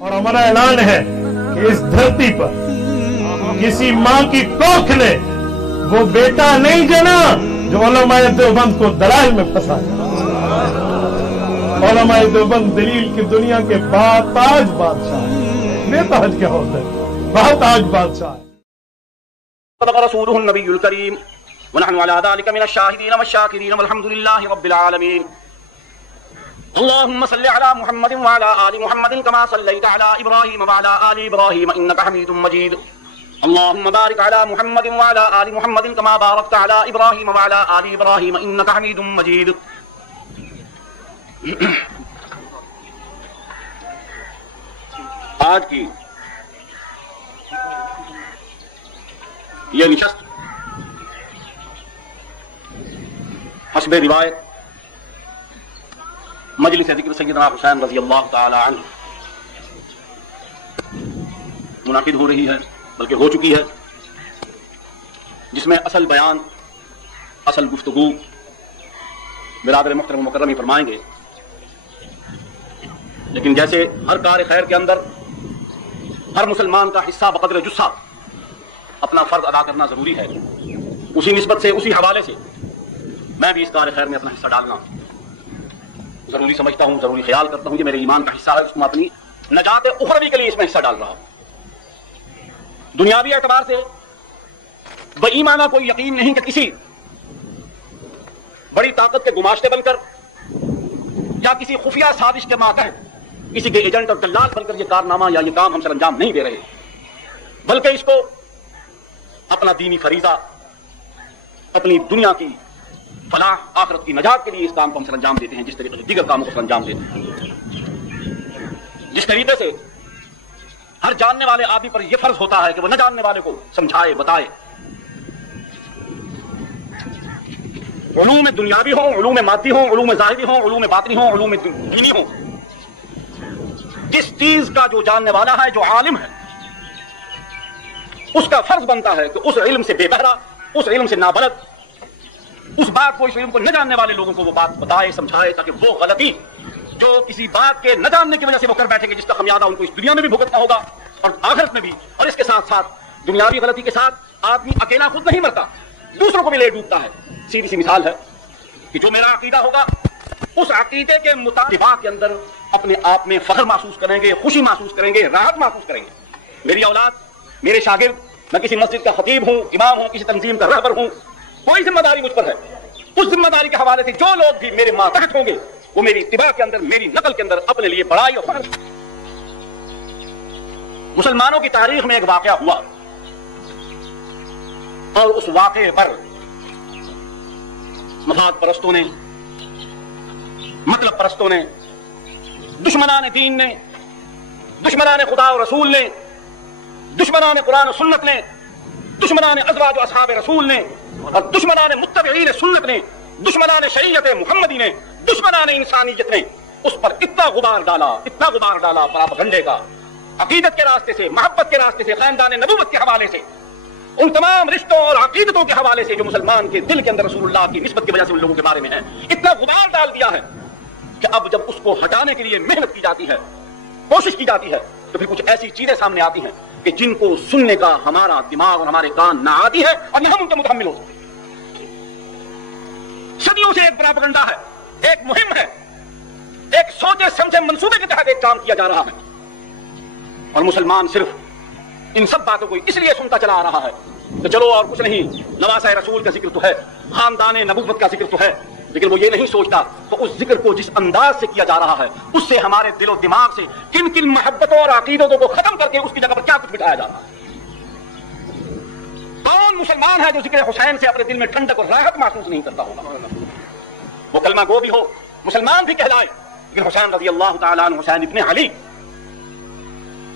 اور ہمارا اعلان ہے کہ اس دھرتی پر کسی ماں کی کوکھ نے وہ بیٹا نہیں جنا جو علماء دیوبند کو دلائل میں پھنسا دیا۔ علماء دیوبند دلیل کی دنیا کے باتاج بادشاہ ہیں، بے تاج کیا ہوتا ہے، باتاج بادشاہ ہے۔ صدق رسوله النبي الكريم ونحن على ذلك من الشاهدين والشاكرين والحمد لله رب العالمين۔ اللهم صل على محمد وعلى آل محمد كما صليت على إبراهيم وعلى آل إبراهيم إنك حميد مجيد۔ اللهم بارك على محمد وعلى آل محمد كما باركت على إبراهيم وعلى آل إبراهيم إنك حميد مجيد۔ آج کی یہ نشست حسب روایت مجلس ذکر سیدنا حسین رضی اللہ تعالی عنہ منعقد ہو رہی ہے، بلکہ ہو چکی ہے، جس میں اصل بیان، اصل گفتگو برادر محترم مکرم ہی فرمائیں گے، لیکن جیسے ہر کار خیر کے اندر ہر مسلمان کا حصہ بقدر جسہ اپنا فرض ادا کرنا ضروری ہے، اسی نسبت سے، اسی حوالے سے میں بھی اس کار خیر میں اپنا حصہ ڈالنا ضروری سمجھتا ہوں، ضروری خیال کرتا ہوں، یہ میرے ایمان کا حصہ ہے، اس کو میں اپنی نجات اخروی کے لیے اس میں حصہ ڈال رہا ہوں۔ دنیاوی اعتبار سے بے ایمانہ کوئی یقین نہیں کہ کسی بڑی طاقت کے گماشتے بن کر یا کسی خفیہ سازش کے ماتحت کسی کے ایجنٹ اور دلال بن کر یہ کارنامہ یا یہ کام ہم سر انجام نہیں دے رہے، بلکہ اس کو اپنا دینی فریضہ، اپنی دنیا کی فلاح آخرت کی نجات کے لیے اس کام کو ہم سر انجام دیتے ہیں، جس طریقے سے دیگر کاموں کو سر انجام دیتے ہیں۔ جس طریقے سے ہر جاننے والے آدمی پر یہ فرض ہوتا ہے کہ وہ نہ جاننے والے کو سمجھائے، بتائے، علوم دنیاوی ہوں، علوم مادی ہوں، علوم ظاہری ہوں، علوم باطنی ہوں، علوم دینی ہوں، جس چیز کا جو جاننے والا ہے، جو عالم ہے، اس کا فرض بنتا ہے کہ اس علم سے بے بہرا، اس علم سے نابلد، اس بات کو، اس علم کو نہ جاننے والے لوگوں کو وہ بات بتائے، سمجھائے، تاکہ وہ غلطی جو کسی بات کے نہ جاننے کی وجہ سے وہ کر بیٹھیں گے، جس کا خمیازہ ان کو اس دنیا میں بھی بھگتنا ہوگا اور آخرت میں بھی، اور اس کے ساتھ ساتھ دنیاوی غلطی کے ساتھ آدمی اکیلا خود نہیں مرتا، دوسروں کو بھی لے ڈوبتا ہے۔ سیدھی سی مثال ہے کہ جو میرا عقیدہ ہوگا، اس عقیدے کے مطابق کے اندر اپنے آپ میں فخر محسوس کریں گے، خوشی محسوس کریں گے، راحت محسوس کریں گے۔ میری اولاد، میرے شاگرد، میں کسی مسجد کا خطیب ہوں، امام ہوں، کسی تنظیم کا رہبر ہوں، کوئی ذمہ داری مجھ پر ہے، اس ذمہ داری کے حوالے سے جو لوگ بھی میرے ماتحت ہوں گے، وہ میری اتباع کے اندر، میری نقل کے اندر اپنے لیے بڑائی اور فخر۔ مسلمانوں کی تاریخ میں ایک واقعہ ہوا اور اس واقعے پر مفاد پرستوں نے، مطلب پرستوں نے، دشمنان دین نے، دشمنان خدا و رسول نے، دشمنان قرآن و سنت نے، دشمنان ازواج و اصحاب رسول نے، اور دشمنان متبعین سنت نے، دشمنان شریعت محمدی نے، دشمنان انسانیت نے اس پر اتنا غبار ڈالا پراپگنڈے کا، عقیدت کے راستے سے، محبت کے راستے سے، خاندان نبوت کے حوالے سے، ان تمام رشتوں اور عقیدتوں کے حوالے سے جو مسلمان کے دل کے اندر رسول اللہ کی نسبت کی وجہ سے ان لوگوں کے بارے میں ہے، اتنا غبار ڈال دیا ہے کہ اب جب اس کو ہٹانے کے لیے محنت کی جاتی ہے، کوشش کی جاتی ہے، تو پھر کچھ ایسی چیزیں سامنے آتی ہیں کہ جن کو سننے کا ہمارا دماغ اور ہمارے کان نہ عادی ہے اور نہ ہم ان کے متحمل ہو سکتے۔ صدیوں سے ایک پراپگنڈا ہے، ایک مہم ہے، ایک سوچے سمجھے منصوبے کے تحت ایک کام کیا جا رہا ہے، اور مسلمان صرف ان سب باتوں کو اس لیے سنتا چلا آ رہا ہے کہ چلو اور کچھ نہیں، نواسہ رسول کا ذکر تو ہے، خاندان نبوت کا ذکر تو ہے، لیکن وہ یہ نہیں سوچتا کہ اس ذکر کو جس انداز سے کیا جا رہا ہے، اس سے ہمارے دل و دماغ سے کن کن محبتوں اور عقیدتوں کو ختم کر کے اس کی جگہ پر کیا کچھ بٹھایا جا رہا ہے۔ کون مسلمان ہے جو ذکر حسین سے اپنے دل میں ٹھنڈک اور راحت محسوس نہیں کرتا ہوگا؟ وہ کلمہ گو بھی ہو، مسلمان بھی کہلائے، لیکن حسین رضی اللہ تعالیٰ عنہ، حسین ابن علی،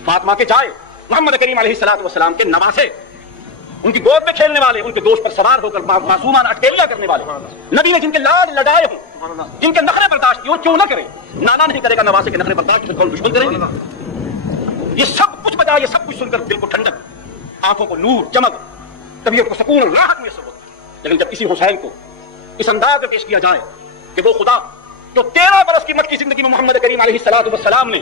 فاطمہ کے جائے، محمد کریم علیہ الصلوۃ والسلام کے نواسے، ان کی گود میں کھیلنے والے، ان کے دوست پر سوار ہو کر معصومانہ اٹکیلیاں کرنے والے، نبی نے جن کے لاڈ لڈائے ہوں، جن کے نخرے برداشت کیے، وہ کیوں نہ کرے؟ نانا نہیں کرے گا نواسے کے نخرے برداشت، پھر کون دشمن کریں گے؟ یہ سب کچھ بجائے، یہ سب کچھ سن کر دل کو ٹھنڈک، آنکھوں کو نور، چمک، طبیعت کو سکون اور راحت میسر ہوتی ہے۔ لیکن جب کسی حسین کو اس انداز میں پیش کیا جائے کہ وہ خدا جو 13 برس کی مکی زندگی میں محمد کریم علیہ الصلوۃ والسلام نے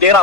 13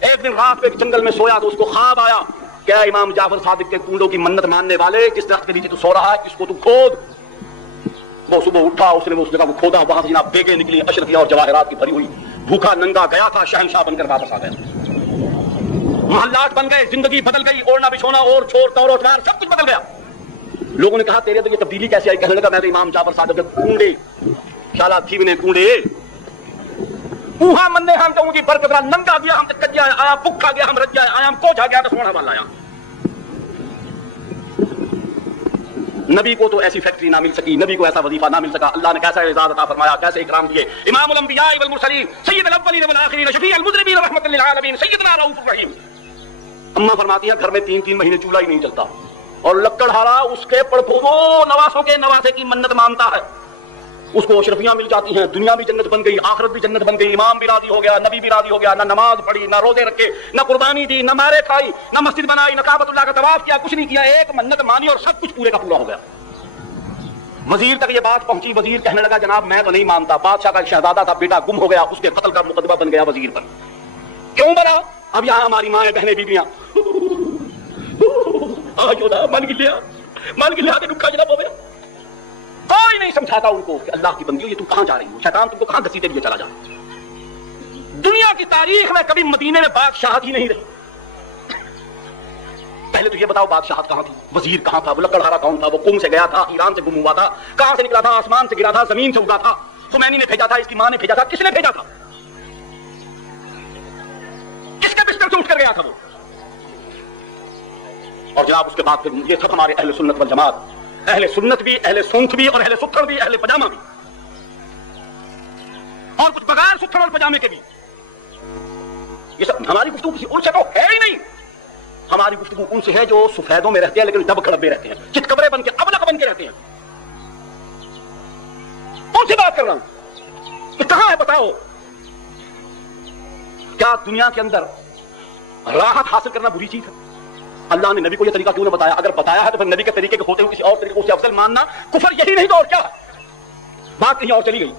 ایک دن رات میں جنگل میں سویا تو اس کو خواب آیا کہ اے امام جعفر صادق کے کنڈوں کی منت ماننے والے، جس درخت کے نیچے تو سو رہا ہے اس کو تو کھود۔ وہ صبح اٹھا، اس نے اس جگہ کو کھودا، وہاں سے جناب بیگیں نکلی اشرفیہ اور جواہرات کی بھری ہوئی، بھوکا ننگا گیا تھا، شہنشاہ بن کر واپس آ گیا۔ محلات بن گئے، زندگی بدل گئی، اوڑھنا بچھونا اور چھوڑ طور اتوار سب کچھ بدل گیا۔ لوگوں نے کہا تیرے تو یہ تبدیلی کیسے آئی؟ کہنے لگا میں تو امام جعفر صادق کے کنڈے شالا تھی نے کنڈے وہاں مننے ہم تو کی برکت ننگا گیا، ہم تک کجیا آیا، بکھا گیا، ہم رجیا آیا، ہم کوجھا گیا تو سونا والا آیا۔ نبی کو تو ایسی فیکٹری نہ مل سکی، نبی کو ایسا وظیفہ نہ مل سکا، اللہ نے کیسا اعزاز عطا فرمایا، کیسے اکرام دیے۔ امام الانبیاء والمرسلین، سید الاولین والآخرین، شفیع المذنبین رحمۃ للعالمین، سیدنا رؤوف الرحیم۔ اماں فرماتی ہیں گھر میں 3 مہینے چولہا ہی نہیں چلتا، اور لکڑہارا اس کے پڑپھوڑوں نواسوں کے نواسے کی منت مانتا ہے، اس کو اشرفیاں مل جاتی ہیں، دنیا بھی جنت بن گئی، آخرت بھی جنت بن گئی، امام بھی راضی ہو گیا، نبی بھی راضی ہو گیا، نہ نماز پڑھی، نہ روزے رکھے، نہ قربانی دی، نہ مارے کھائی، نہ مسجد بنائی، نہ کعبۃ اللہ کا طواف کیا، کچھ نہیں کیا، ایک منت مانی اور سب کچھ پورے کا پورا ہو گیا۔ وزیر تک یہ بات پہنچی، وزیر کہنے لگا جناب میں تو نہیں مانتا، بادشاہ کا شہزادہ تھا، بیٹا گم ہو گیا، اس کے قتل کا مقدمہ بن گیا وزیر پر۔ کیوں بنا؟ اب یہاں ہماری ماں بہنیں بیویاں من گلیا کے دکھا جناب ہو گیا، کوئی نہیں سمجھاتا ان کو کہ اللہ کی بندیوں یہ تم کہاں جا رہی ہو، شیطان تم کو کہاں گھسیٹے لیے چلا جا۔ دنیا کی تاریخ میں کبھی مدینے میں بادشاہت ہی نہیں رہی۔ پہلے تو یہ بتاؤ بادشاہت کہاں تھی، وزیر کہاں تھا، وہ لکڑہارا کون تھا، وہ قم سے گیا تھا، ایران سے گم ہوا تھا، کہاں سے نکلا تھا، آسمان سے گرا تھا، زمین سے اگا تھا، خمینی نے بھیجا تھا، اس کی ماں نے بھیجا تھا، کس نے بھیجا تھا، کس کے بستر سے اٹھ کر گیا تھا وہ؟ اور جناب اس کے بعد پھر یہ سب ہمارے اہل سنت والجماعت، اہل سنت بھی، اہل سنت بھی، اور اہل ستھڑ بھی، اہل پجامہ بھی، اور کچھ بغیر ستھڑ اور پجامے کے بھی، یہ سب ہماری گفتگو کسی ان سے تو ہے ہی نہیں۔ ہماری گفتگو ان سے ہے جو سفیدوں میں رہتے ہیں لیکن دب کھڑبے رہتے ہیں، چتکبرے بن کے ابلک بن کے رہتے ہیں، ان سے بات کر رہا ہوں کہ کہاں ہے بتاؤ؟ کیا دنیا کے اندر راحت حاصل کرنا بری چیز ہے؟ اللہ نے نبی کو یہ طریقہ کیوں نہ بتایا؟ اگر بتایا ہے تو پھر نبی کے طریقے کے ہوتے ہوئے کسی اور طریقے سے افضل ماننا کفر یہی نہیں تو اور کیا؟ بات کہیں اور چلی گئی۔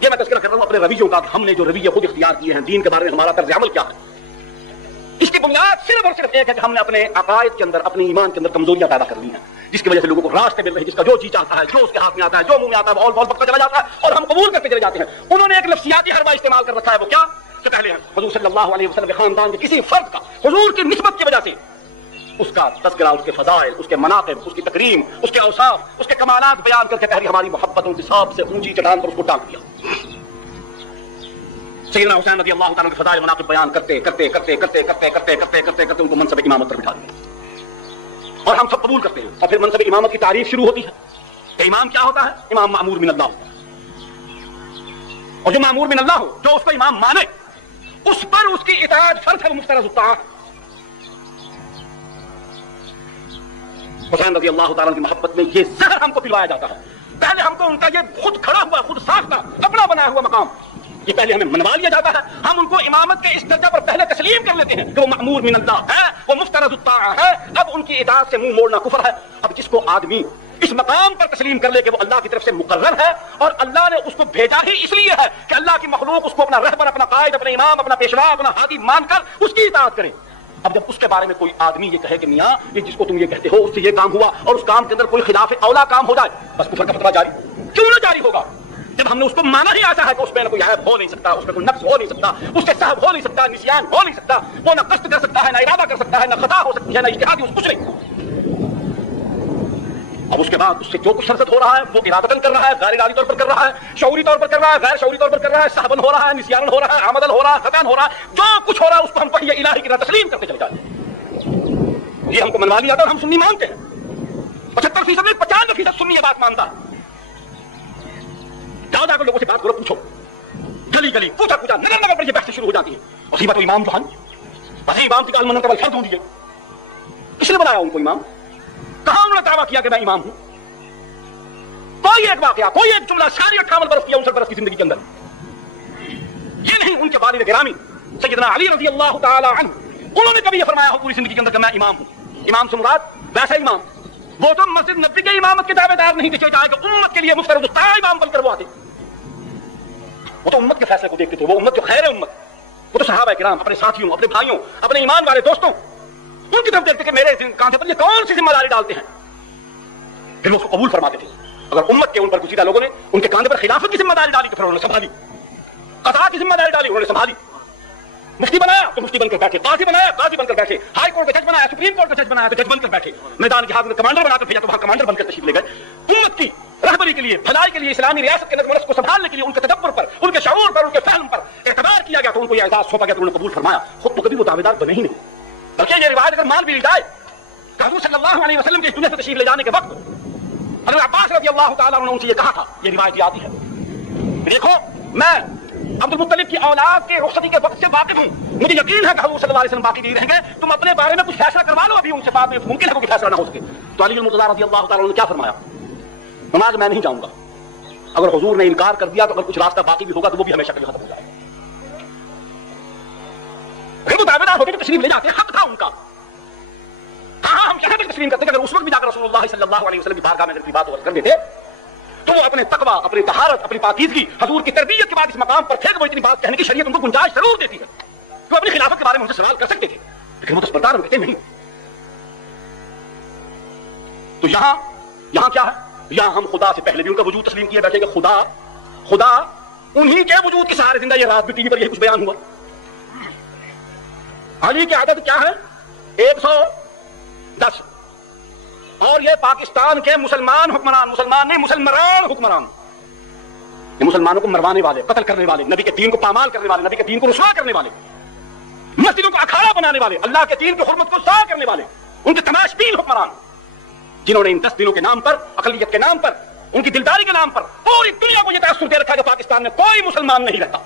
یہ میں تذکرہ کر رہا ہوں اپنے رویوں کا کہ ہم نے جو رویے خود اختیار کیے ہیں، دین کے بارے میں ہمارا طرز عمل کیا ہے، اس کی بنیاد صرف اور صرف ایک ہے کہ ہم نے اپنے عقائد کے اندر، اپنے ایمان کے اندر کمزوریاں پیدا کر لی ہیں، جس کی وجہ سے لوگوں کو راستے مل رہے ہیں، جس کا جو جی چاہتا ہے، جو اس کے ہاتھ میں آتا ہے، جو منہ میں آتا ہے، وہ بول بکتا چلا جاتا ہے اور ہم قبول کرتے چلے جاتے ہیں۔ انہوں نے ایک لفظیاتی حربہ استعمال کر رکھا ہے، وہ کیا کہ پہلے حضور صلی اللہ علیہ وسلم کے خاندان کے کسی فرد کا حضور کی نسبت کی وجہ سے اس کا تذکرہ، اس کے فضائل، اس کے مناقب، اس کی تکریم، اس کے اوصاف، اس کے کمالات بیان کر کے پہلی ہماری محبتوں کی سب سے اونچی چٹان پر اس کو ٹانگ دیا۔ سیدنا حسین رضی اللہ تعالیٰ کے فضائل مناقب بیان کرتے کرتے کرتے کرتے کرتے کرتے کرتے کرتے کرتے ان کو منصب امامت پر بٹھا دیا، اور ہم سب قبول کرتے ہیں، اور پھر منصب امامت کی تعریف شروع ہوتی ہے کہ امام کیا ہوتا ہے؟ امام مأمور من اللہ ہوتا ہے، اور جو مأمور من اللہ ہو، جو اس کو امام مانے، اس پر اس کی اطاعت فرض ہے، وہ مفترض الطاعت۔ حسین رضی اللہ تعالیٰ کی محبت میں یہ زہر ہم کو پلوایا جاتا ہے، پہلے ہم کو ان کا یہ خود کھڑا ہوا، خود ساختہ، اپنا بنایا ہوا مقام یہ پہلے ہمیں منوا لیا جاتا ہے، ہم ان کو امامت کے اس درجہ پر پہلے تسلیم کر لیتے ہیں کہ وہ مأمور من اللہ ہے، وہ مفترض الطاعہ ہے، اب ان کی اطاعت سے منہ موڑنا کفر ہے۔ اب جس کو آدمی اس مقام پر تسلیم کر لے کہ وہ اللہ کی طرف سے مقرر ہے اور اللہ نے اس کو بھیجا ہی اس لیے ہے کہ اللہ کی مخلوق اس کو اپنا رہبر، اپنا قائد، اپنا امام، اپنا پیشوا، اپنا ہادی مان کر اس کی اطاعت کرے۔ اب جب اس کے بارے میں کوئی آدمی یہ کہے کہ میاں یہ جس کو تم یہ کہتے ہو اس سے یہ کام ہوا، اور اس کام کے اندر کوئی خلاف اولا کام ہو جائے، بس کفر کا فتویٰ جاری کیوں نہ جاری ہوگا؟ جب ہم نے اس کو مانا ہی ایسا ہے کہ اس میں نہ کوئی عیب ہو نہیں سکتا، اس میں کوئی نقص ہو نہیں سکتا، اس سے سہو ہو نہیں سکتا، نسیان ہو نہیں سکتا، وہ نہ قصد کر سکتا ہے، نہ ارادہ کر سکتا ہے، نہ خطا ہو سکتی ہے، نہ اجتہادی، اس کچھ نہیں۔ اب اس کے بعد اس سے جو کچھ سرزد ہو رہا ہے وہ ارادتاً کر رہا ہے، غیر ارادی طور پر کر رہا ہے، شعوری طور پر کر رہا ہے، غیر شعوری طور پر کر رہا ہے، سہون ہو رہا ہے، نسیان ہو رہا ہے، عمدن ہو رہا ہے، خطأ ہو رہا ہے، جو کچھ ہو رہا ہے اس کو ہم وحی الہی کی طرح تسلیم کرتے چلے جاتے ہیں۔ یہ ہم کو منوا لیا تھا اور ہم سنی مانتے ہیں، 75% نہیں 95% سنی یہ بات مانتا ہے۔ جاؤ جا کر لوگوں سے بات کرو، پوچھو، گلی گلی پوچھا پوچھا، نگر نگر پر یہ بحث شروع ہو جاتی ہے، اور سی بات امام جو ہے بس امام کی کال منت فرض ہوں دیے، کس نے بنایا ان کو امام؟ کہاں انہوں نے دعویٰ کیا کہ میں امام ہوں؟ کوئی ایک واقعہ، کوئی ایک جملہ ساری 58 برس یا 59 برس کی زندگی کے اندر یہ نہیں۔ ان کے والد گرامی سیدنا علی رضی اللہ تعالی عنہ، انہوں نے کبھی یہ فرمایا ہو پوری زندگی کے اندر کہ میں امام ہوں؟ امام سے مراد ویسا امام، وہ تو مسجد نبوی کے امامت کے دعوے دار نہیں تھے، چاہے کہ امت کے لیے مفترض الطاعہ امام بن کر وہ آتے، وہ تو امت کے فیصلے کو دیکھتے تھے، وہ امت جو خیر امت وہ تو صحابہ کرام اپنے ساتھیوں, اپنے بھائیوں, اپنے ایمان والے دوستوں ان کی طرف دیکھتے کہ میرے کاندھے پر یہ کون سی ذمہ داری ڈالتے ہیں, پھر وہ اس کو قبول فرماتے تھے. اگر امت کے ان پر گزیدہ لوگوں نے ان کے کاندھے پر خلافت کی ذمہ داری ڈالی تو پھر انہوں نے سنبھالی, قضاء کی ذمہ داری ڈالی انہوں نے سنبھالی, مفتی بنایا تو مفتی بن کر بیٹھے, قاضی بنایا قاضی بن کر بیٹھے, ہائی کورٹ کا جج بنایا, سپریم کورٹ کا جج بنایا تو جج بن کر بیٹھے, میدان جہاد میں کمانڈر بنا کر بھیجا تو وہاں کمانڈر بن کر تشریف لے گئے. امت کی رہبری کے لیے, بھلائی کے لیے, اسلامی ریاست کے نظم و نسق کو سنبھالنے کے لیے ان کے تدبر پر, ان کے شعور پر, ان کے فہم پر اعتبار کیا گیا تو ان کو یہ اعزاز سونپا گیا تو انہوں نے قبول فرمایا. خود تو کبھی وہ دعویدار بنے ہی نہیں, بلکہ یہ روایت اگر مان بھی لی جائے کہ حضور صلی اللہ علیہ وسلم کے اس دنیا سے تشریف لے جانے کے وقت حضرت عباس رضی اللہ تعالیٰ عنہ نے ان سے یہ کہا تھا, یہ روایت آتی ہے, دیکھو میں عبد المطلب کی اولاد کے رخصتی کے وقت سے واقف ہوں, مجھے یقین ہے کہ حضور صلی اللہ علیہ وسلم باقی نہیں رہیں گے, تم اپنے بارے میں کچھ فیصلہ کروا لو ابھی ان سے, بعد میں ممکن ہے کوئی فیصلہ نہ ہو سکے. تو علی المرتضیٰ رضی اللہ تعالیٰ عنہ نے کیا فرمایا, نماز میں نہیں جاؤں گا, اگر حضور نے انکار کر دیا تو اگر کچھ راستہ باقی بھی ہوگا تو وہ بھی ہمیشہ کے لیے ختم ہو جائے گا. وہ دعویدار ہوتے تو تسلیم لے جاتے, حق تھا ان کا. ہاں ہم کہاں بھی تسلیم کرتے کہ اگر اس وقت بھی جا کر رسول اللہ صلی اللہ علیہ وسلم کی بارگاہ میں اگر بات کر دیتے تو وہ اپنے تقویٰ, اپنی طہارت, اپنی پاکیزگی, حضور کی تربیت کے بعد اس مقام پر تھے کہ وہ اتنی بات کہنے کی شریعت ان کو گنجائش ضرور دیتی ہے, وہ اپنی خلافت کے بارے میں ان سے سوال کر سکتے تھے, لیکن وہ تو سپردار ہوتے نہیں. تو یہاں کیا ہے, یہاں ہم خدا سے پہلے بھی ان کا وجود تسلیم کیے بیٹھے کہ خدا انہی کے وجود کے سہارے زندہ. یہ رات بھی ٹی وی پر یہی کچھ بیان ہوا. علی کی عادت کیا ہے, 110, اور یہ پاکستان کے مسلمان حکمران, مسلمان نہیں مسلمان حکمران, یہ مسلمانوں کو مروانے والے, قتل کرنے والے, نبی کے دین کو پامال کرنے والے, نبی کے دین کو رسوا کرنے والے, مسجدوں کو اکھاڑا بنانے والے, اللہ کے دین کی حرمت کو ضائع کرنے والے, ان کے تماشبین حکمران, جنہوں نے ان 10 دنوں کے نام پر, اقلیت کے نام پر, ان کی دلداری کے نام پر پوری دنیا کو یہ تاثر دے رکھا کہ پاکستان میں کوئی مسلمان نہیں رہتا.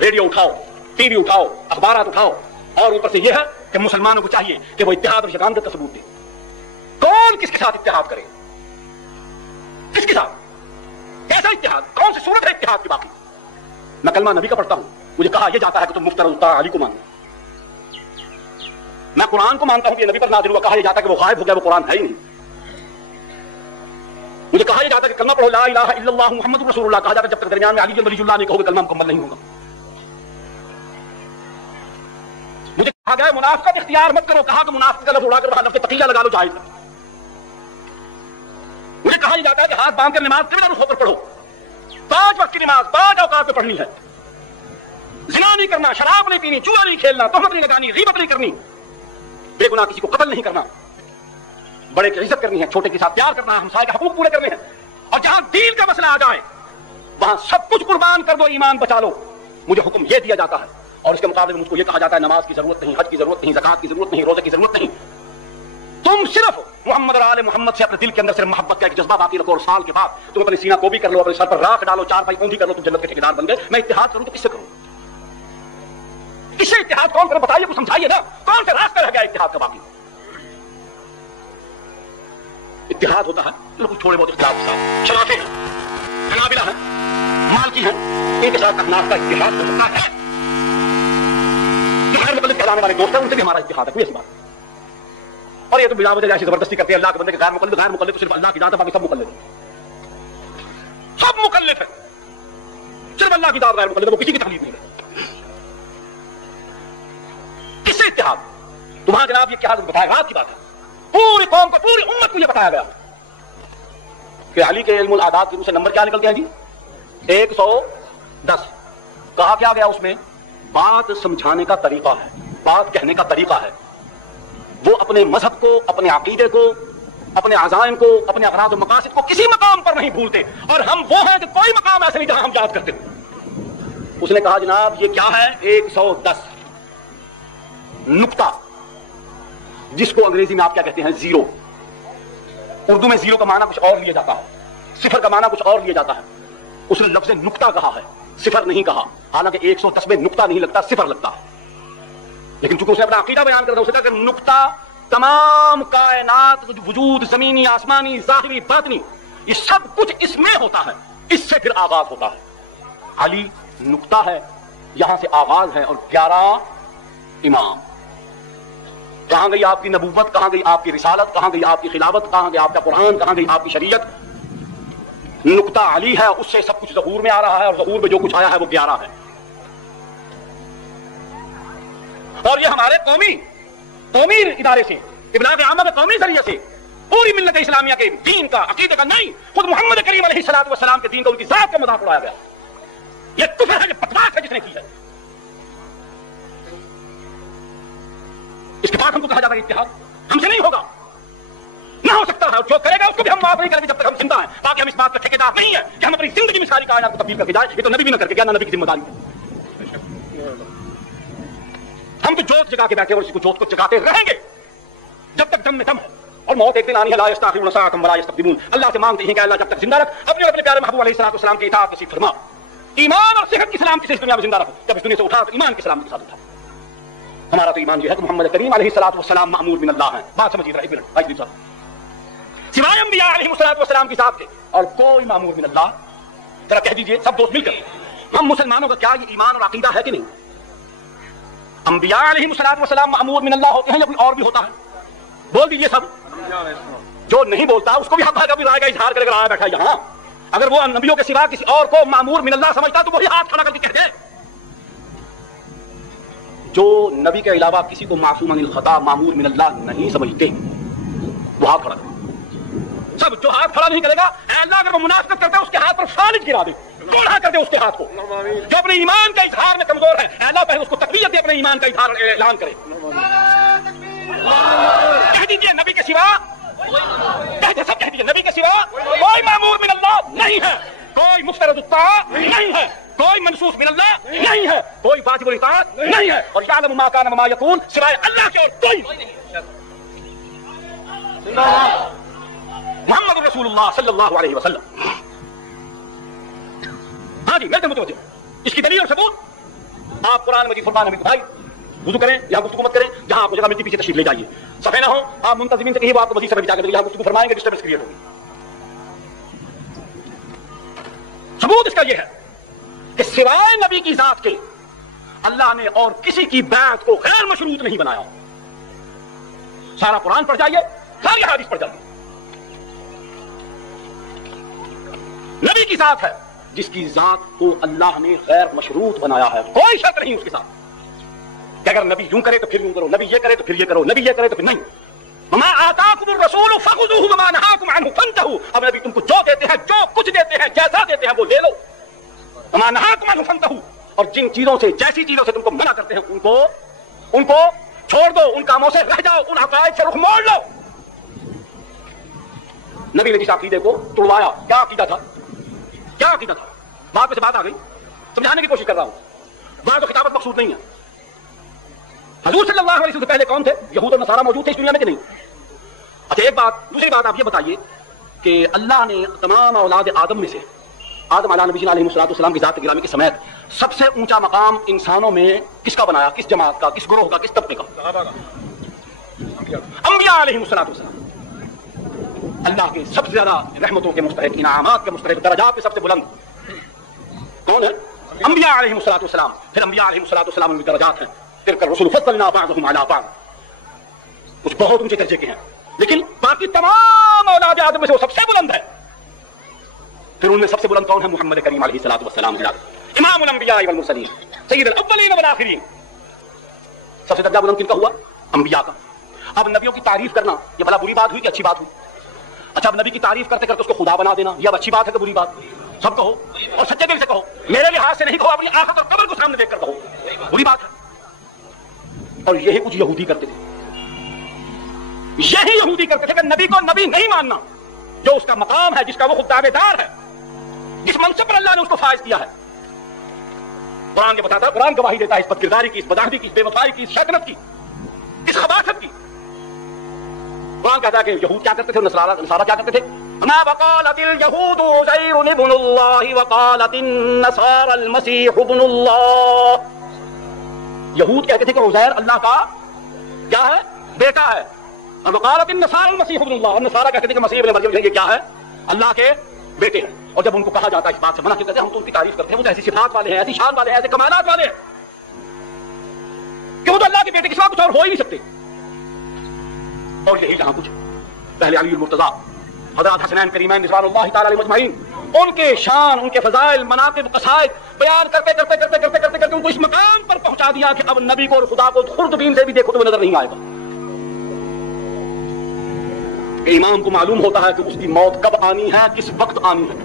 ریڈیو اٹھاؤ, ٹی وی اٹھاؤ, اخبارات اٹھاؤ, اور اوپر سے یہ ہے کہ مسلمانوں کو چاہیے کہ وہ اتحاد اور یگانگت کا ثبوت دے. کون کس کے ساتھ اتحاد کرے, کس کے ساتھ, کیسا اتحاد, کون سی صورت ہے اتحاد کی باقی. میں کلمہ نبی کا پڑھتا ہوں, مجھے کہا یہ جاتا ہے کہ تم مفترض علی کو مانو. میں قرآن کو مانتا ہوں کہ یہ نبی پر نازل ہوا, کہا یہ جاتا ہے کہ وہ غائب ہو گیا, وہ قرآن ہے ہی نہیں. مجھے کہا یہ جاتا ہے کہ کلمہ پڑھو لا الہ الا اللہ محمد رسول اللہ, کہا جاتا ہے جب تک درمیان میں علی ولی اللہ نہیں کہو گے کلمہ مکمل نہیں ہوگا. مجھے کہا گیا منافقت اختیار مت کرو, کہا کہ منافقت کا لفظ اڑا کر وہاں لفظ تقیہ لگا لو, جائز. مجھے کہا یہ جاتا ہے کہ ہاتھ باندھ کر نماز کرمنل ہو کر پڑھو, 5 وقت کی نماز 5 اوقات میں پڑھنی ہے, زنا نہیں کرنا, شراب نہیں پینی, جوا نہیں کھیلنا, تہمت نہیں لگانی, غیبت نہیں کرنی, بے گناہ کسی کو قتل نہیں کرنا, بڑے کی عزت کرنی ہے, چھوٹے کے ساتھ پیار کرنا ہے, ہمسائے کے حقوق پورے کرنے ہیں, اور جہاں دین کا مسئلہ آ جائے وہاں سب کچھ قربان کر دو, ایمان بچا لو. مجھے حکم یہ دیا جاتا ہے, اور اس کے مقابلے میں مجھ کو یہ کہا جاتا ہے نماز کی ضرورت نہیں, حج کی ضرورت نہیں, زکات کی ضرورت نہیں, روزے کی ضرورت نہیں. تم صرف محمد اور آل محمد سے اپنے دل کے اندر صرف محبت کا ایک جذبہ باقی رکھو, اور سال کے بعد تم اپنے سینہ کو بھی کر لو, اپنے سر پر راکھ ڈالو, 4 پائی اونچی کر لو, تم جنت کے ٹھیکیدار بن گئے. میں اتحاد کروں تو کس سے کروں, کس سے اتحاد کون کرے, بتائیے, کچھ سمجھائیے نا, کون سے راستہ رہ گیا اتحاد کا باقی. اتحاد ہوتا ہے کچھ تھوڑے بہت اختلاف کے ساتھ, شرافے ہیں, جنابلہ ہیں, مالکی ہیں, ان کے ساتھ اپنا کا اتحاد ہو سکتا ہے. غیر مقلد کہلانے والے دوست ہیں, ان سے بھی ہمارا اتحاد ہے, کوئی ایسی بات. اور یہ تو بلا وجہ ایسی زبردستی کرتے ہیں اللہ کے بندے کے, غیر مقلد تو صرف اللہ کی ذات ہے, باقی سب مقلد ہیں, سب مکلف ہیں, صرف اللہ کی ذات غیر مقلد ہے, وہ کسی کی تکلیف نہیں ہے. کس سے اتحاد, تمہاں جناب یہ اتحاد بتایا رات کی بات ہے, پوری قوم کو, پوری امت کو یہ بتایا گیا کہ علی کے علم العادات کے روح سے نمبر کیا نکلتے ہیں جی, 110. کہا کیا گیا اس میں, بات سمجھانے کا طریقہ ہے, بات کہنے کا طریقہ ہے. وہ اپنے مذہب کو, اپنے عقیدے کو, اپنے عزائم کو, اپنے اغراض و مقاصد کو کسی مقام پر نہیں بھولتے, اور ہم وہ ہیں کہ کوئی مقام ایسے نہیں جہاں ہم یاد کرتے. اس نے کہا جناب یہ کیا ہے, 110 نقطہ, جس کو انگریزی میں آپ کیا کہتے ہیں, زیرو. اردو میں زیرو کا معنی کچھ اور لیا جاتا ہے, صفر کا معنی کچھ اور لیا جاتا ہے. اس نے لفظ نقطہ کہا ہے, صفر نہیں کہا, حالانکہ 110 میں نقطہ نہیں لگتا, صفر لگتا ہے. لیکن چونکہ اس نے اپنا عقیدہ بیان کرتا ہے, اسے کہا کہ نقطہ تمام کائنات, وجود, زمینی, آسمانی, ظاہری, باطنی, یہ سب کچھ اس میں ہوتا ہے, اس سے پھر آغاز ہوتا ہے. علی نقطہ ہے, یہاں سے آغاز ہے, اور 11 امام. کہاں گئی آپ کی نبوت, کہاں گئی آپ کی رسالت, کہاں گئی آپ کی خلافت, کہاں گئی آپ کا قرآن, کہاں گئی آپ کی شریعت. نقطہ علی ہے، اس سے سب کچھ ظہور میں آ رہا ہے، اور ظہور میں جو کچھ آیا ہے وہ 11 ہے. اور یہ ہمارے قومی ادارے سے، ابلاغ عامہ کے قومی ذریعے سے پوری ملت اسلامیہ کے دین کا، عقیدے کا نہیں، خود محمد کریم علیہ الصلوۃ والسلام کے دین کا، ان کی ذات کا مذاق اڑایا گیا. یہ کفر ہے، یہ بکواس ہے جس نے کی ہے. اس کے بعد ہم کو کہا جاتا ہے اتحاد ہم سے نہیں ہوگا، نہ ہو سکتا ہے، اور جو کرے گا اس کو بھی ہم معاف نہیں کریں گے جب تک ہم زندہ ہیں. باقی ہم اس بات کا ٹھیکیدار نہیں ہے کہ ہم اپنی زندگی میں ساری کائنات کو تبدیل کر کے جائیں. یہ تو نبی بھی نہ کر کے گیا، نہ نبی کی ذمہ داری ہے. ہم تو جوت جگا کے بیٹھے اور اسی کو جوت کو جگاتے رہیں گے جب تک دم میں دم ہے. اور موت ایک دن آنی ہے، لا یستاخرون ساعۃ ولا یستقدمون. اللہ سے مانگتے ہیں کہ اللہ جب تک زندہ رکھ، اپنے اور اپنے پیارے محبوب علیہ الصلوۃ والسلام کی اطاعت نصیب فرما. ایمان اور صحت کی سلامتی سے اس دنیا میں زندہ رکھو. جب اس دنیا سے اٹھا تو ایمان کی سلامتی کے ساتھ اٹھا. ہمارا تو ایمان یہ ہے کہ محمد کریم علیہ الصلوۃ والسلام مأمور من اللہ ہیں. بات سمجھیے ذرا ایک منٹ. سوائے انبیاء علیہ الصلوۃ والسلام کی ذات کے اور کوئی مأمور من اللہ. ذرا کہہ دیجئے سب دوست مل کر، ہم مسلمانوں کا کیا یہ ایمان اور عقیدہ ہے کہ نہیں؟ انبیاء علیہ الصلوۃ والسلام مأمور من اللہ ہوتے ہیں یا کوئی اور بھی ہوتا ہے؟ بول دیجئے سب. جو نہیں بولتا اس کو بھی حق ہے کہ رائے کا اظہار کرے. آیا بیٹھا یہاں، اگر وہ نبیوں کے سوا کسی اور کو مأمور من اللہ سمجھتا تو وہی ہاتھ کھڑا کر کے کہہ دے. جو نبی کے علاوہ کسی کو معصوم عن الخطا مأمور من اللہ نہیں سمجھتے وہ ہاتھ کھڑا کرے. سب جو ہاتھ کھڑا نہیں کرے گا، اے اللہ اگر وہ منافقت کرتا ہے اس کے ہاتھ پر فالج گرا دے، ٹوڑا کر دے اس کے ہاتھ کو. جو اپنے ایمان کا اظہار میں کمزور ہے، اے اللہ پہلے اس کو تقویت دے، اپنے ایمان کا اظہار اعلان کرے. کہہ دیجیے نبی کے سوا، سب کہہ دیجیے نبی کے سوا کوئی مأمور من اللہ نہیں ہے، کوئی مفترض الطاعہ نہیں ہے، کوئی منصوص من اللہ نہیں ہے، کوئی واجب الاطاعت نہیں ہے. اور یعلم ما کان وما یکون، سوائے اللہ کے اور کوئی نہیں. محمد رسول اللہ صلی اللہ علیہ وسلم. ہاں جی میرے متوجہ اس کی دلیل اور ثبوت آپ قرآن مجید فرمان ہمیں بھائی وضو کریں، یہاں گفتگو مت کریں، جہاں آپ کو جگہ ملتی پیچھے تشریف لے جائیے. صفحے نہ ہو، آپ منتظمین سے کہیے وہ آپ کو مزید سمجھ جا کر یہاں گفتگو فرمائیں گے، ڈسٹربنس کریٹ ہوگی. ثبوت اس کا یہ ہے کہ سوائے نبی کی ذات کے اللہ نے اور کسی کی بیعت کو غیر مشروط نہیں بنایا. سارا قرآن پڑھ جائیے، ساری حدیث پڑھ جائیے. نبی کی ذات ہے جس کی ذات کو اللہ نے غیر مشروط بنایا ہے، کوئی شرط نہیں اس کے ساتھ کہ اگر نبی یوں کرے تو پھر یوں کرو، نبی یہ کرے تو پھر یہ کرو، نبی یہ کرے تو پھر نہیں. وما آتاکم الرسول فخذوہ وما نہاکم عنہ فانتہوا. اب نبی تم کو جو دیتے ہیں، جو کچھ دیتے ہیں، جیسا دیتے ہیں وہ لے لو. وما نہاکم عنہ فانتہوا. اور جن چیزوں سے، جیسی چیزوں سے تم کو منع کرتے ہیں ان کو چھوڑ دو، ان کاموں سے رہ جاؤ، ان عقائد سے رخ موڑ لو. نبی نے جس عقیدے کو توڑوایا، کیا عقیدہ تھا؟ کیا عقیدہ تھا؟ بات پہ سے بات آ گئی، سمجھانے کی کوشش کر رہا ہوں. بات و خطابت مقصود نہیں ہے. حضور صلی اللہ علیہ وسلم سے پہلے کون تھے؟ یہود اور نصارہ موجود تھے اس دنیا میں کہ نہیں؟ اچھا ایک بات. دوسری بات آپ یہ بتائیے کہ اللہ نے تمام اولاد آدم میں سے آدم علیہ نبی علیہ السلام کی ذات گرامی کے سمیت سب سے اونچا مقام انسانوں میں کس کا بنایا؟ کس جماعت کا، کس گروہ کا، کس طبقے کا؟ انبیاء علیہ السلام. اللہ کے سب سے زیادہ رحمتوں کے مستحق، انعامات کے مستحق، درجات کے سب سے بلند کون ہے؟ انبیاء علیہ السلام. پھر انبیاء علیہ السلام میں درجات ہیں. تلک الرسل فضلنا بعضهم على بعض، کچھ بہت اونچے درجے کے ہیں، لیکن باقی تمام اولاد آدم میں سے وہ سب سے بلند ہے. پھر ان میں سب سے بلند کون ہے؟ محمد کریم علیہ الصلوۃ والسلام، امام الانبیاء والمرسلین، سید الاولین والآخرین. سب سے درجہ بلند کن کا ہوا؟ انبیاء کا. اب نبیوں کی تعریف کرنا یہ بڑا بری بات ہوئی کہ اچھی بات ہوئی؟ اچھا اب نبی کی تعریف کرتے کرتے اس کو خدا بنا دینا یہ اب اچھی بات ہے کہ بری بات؟ سب کہو اور سچے دل سے کہو، میرے لحاظ سے نہیں کہو، اپنی آنکھ اور قبر کو سامنے دیکھ کر کہو بری بات ہے. اور یہی کچھ یہودی کرتے تھے، یہی یہودی کرتے تھے کہ نبی کو نبی نہیں ماننا، جو اس کا مقام ہے، جس کا وہ خود دعوے دار ہے، جس منصب پر اللہ نے اس کو فائز کیا ہے. قرآن یہ بتاتا ہے، قرآن گواہی دیتا ہے اس بد کرداری کی، اس بدعہدی کی، اس بے وفائی کی، اس شیطنت کی، اس خباثت کی. قرآن کہتا ہے کہ یہود کیا کرتے تھے، نصارہ کیا کرتے تھے؟ وقالت اليهود عزير ابن الله وقالت النصارى المسيح ابن الله. یہود کہتے تھے کہ عزیر اللہ کا کیا ہے؟ بیٹا ہے. اور وقالت النصارى المسيح ابن الله، اور نصارہ کہتے تھے کہ مسیح ابن مریم یہ کیا ہے؟ اللہ کے بیٹے ہیں. اور جب ان کو کہا جاتا ہے اس بات سے منع کرتے ہیں، ہم تو ان کی تعریف کرتے ہیں، وہ تو ایسی صفات والے ہیں، ایسی شان والے ہیں، ایسے کمالات والے ہیں کہ وہ تو اللہ کے بیٹے کے سوا کچھ اور ہو ہی نہیں سکتے. اور یہی جہاں کچھ پہلے علی المرتضیٰ، حضرات حسنین کریمین رضوان اللہ تعالی علیہم اجمعین، ان کے شان، ان کے فضائل، مناقب، قصائد بیان کرتے کرتے کرتے کرتے کرتے کرتے ان کو اس مقام پر پہنچا دیا کہ اب نبی کو اور خدا کو خوردبین سے بھی دیکھو تو نظر نہیں آئے گا. کہ امام کو معلوم ہوتا ہے کہ اس کی موت کب آنی ہے، کس وقت آنی ہے.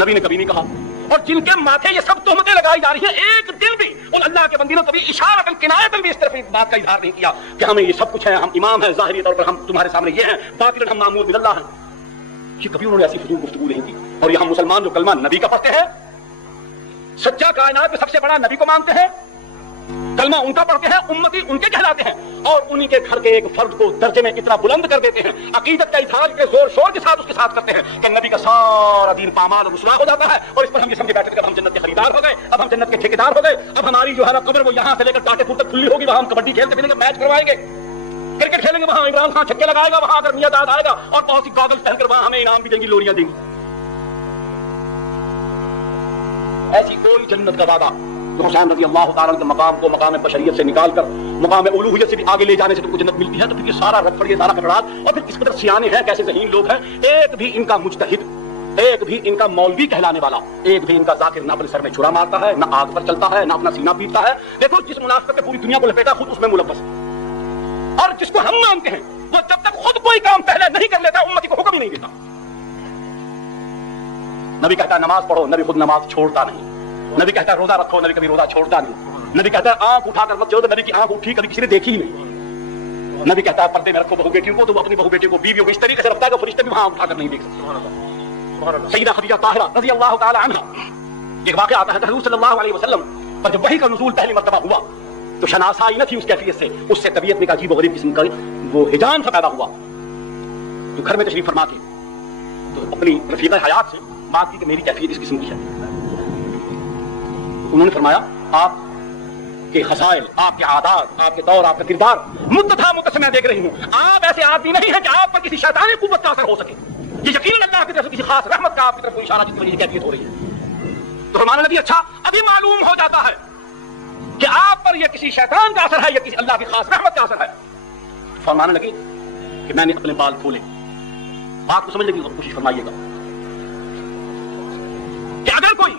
نبی نے کبھی نہیں کہا. اور جن کے ماتھے یہ سب تہمتیں لگائی جا رہی ہیں، ایک دن بھی ان اللہ کے بندوں نے کبھی اشارۃ کنایۃ بھی اس طرف بات کا اظہار نہیں کیا کہ ہمیں یہ سب کچھ ہے، ہم امام ہیں ظاہری طور پر، ہم تمہارے سامنے یہ ہیں، باطناً ہم معمور من اللہ ہیں. یہ کبھی انہوں نے ایسی فضول گفتگو نہیں کی. اور یہاں مسلمان جو کلمہ نبی کا پڑھتے ہیں، سچا کائنات میں سب سے بڑا نبی کو مانتے ہیں، کلمہ ان کا پڑھتے ہیں، امتی ان کے کہلاتے ہیں، اور انہی کے گھر کے ایک فرد کو درجے میں اتنا بلند کر دیتے ہیں، عقیدت کا اظہار کے زور شور کے ساتھ اس کے ساتھ کرتے ہیں کہ نبی کا سارا دین پامال اور رسوا ہو جاتا ہے. اور اس پر ہم یہ سمجھے بیٹھے کہ اب ہم جنت کے خریدار ہو گئے، اب ہم جنت کے ٹھیکیدار ہو گئے، اب ہماری جو ہے نا قبر وہ یہاں سے لے کر ٹاٹے پور تک کھلی ہوگی، وہاں ہم کبڈی کھیلتے پھریں گے، میچ کروائیں گے، کرکٹ کھیلیں گے، وہاں عمران خان چھکے لگائے گا، وہاں اگر میاں داد آئے گا اور بہت سی گاگلز پہن کر وہاں ہمیں انعام بھی دیں گی، لوریاں دیں گی. ایسی کوئی جنت کا وعدہ تو حسین رضی اللہ تعالیٰ کے مقام کو مقام بشریت سے نکال کر مقام الوہیت سے بھی آگے لے جانے سے تم کو جنت ملتی ہے. تو پھر یہ سارا رفڑ، یہ سارا کٹڑات، اور پھر کس قدر سیانے ہیں، کیسے ذہین لوگ ہیں. ایک بھی ان کا مجتہد، ایک بھی ان کا مولوی کہلانے والا، ایک بھی ان کا ذاکر نہ اپنے سر میں چھڑا مارتا ہے، نہ آگ پر چلتا ہے، نہ اپنا سینہ پیٹتا ہے. دیکھو جس مناسبت سے پوری دنیا کو لپیٹا خود اس میں ملوث ہے. اور جس کو ہم مانتے ہیں وہ جب تک خود کوئی کام پہلے نہیں کر لیتا امتی کو حکم ہی نہیں دیتا. نبی کہتا ہے نماز پڑھو، نبی خود نماز چھوڑتا نہیں. نبی کہتا ہے روزہ رکھو، نبی کبھی روزہ چھوڑتا نہیں. نبی کہتا ہے آنکھ اٹھا کر مت جاؤ، تو نبی کی آنکھ اٹھی کبھی کسی نے دیکھی ہی نہیں. نبی کہتا ہے پردے میں رکھو بہو بیٹیوں کو، تو وہ اپنی بہو بیٹیوں کو، بیویوں کو اس طریقے سے رکھتا ہے کہ فرشتے بھی وہاں اٹھا کر نہیں دیکھ سکتے. سیدہ خدیجہ طاہرہ رضی اللہ تعالی عنہا، ایک واقعہ آتا ہے حضور صلی اللہ علیہ وسلم پر جب وحی کا نزول پہلی مرتبہ ہوا تو شناسائی نہ تھی اس کیفیت سے، اس سے طبیعت میں ایک عجیب و غریب قسم کا وہ ہجان سا پیدا ہوا. تو گھر میں تشریف فرما کے تو اپنی رفیقہ حیات سے بات کی کہ میری کیفیت اس قسم کی ہے. انہوں نے فرمایا آپ کے خصائل، آپ کے عادات، آپ کے طور، آپ کا کردار مدتھا متصل میں دیکھ رہی ہوں. آپ ایسے آدمی نہیں ہیں کہ آپ پر کسی شیطانی قوت کا اثر ہو سکے. یہ یقیناً اللہ کی طرف سے کسی خاص رحمت کا آپ کی طرف کوئی اشارہ جس کی وجہ سے کیفیت ہو رہی ہے. تو فرمانے لگی اچھا ابھی معلوم ہو جاتا ہے کہ آپ پر یہ کسی شیطان کا اثر ہے یا کسی اللہ کی خاص رحمت کا اثر ہے. فرمانے لگی کہ میں نے اپنے بال کھولے. بات کو سمجھنے کی کوشش فرمائیے گا کہ اگر کوئی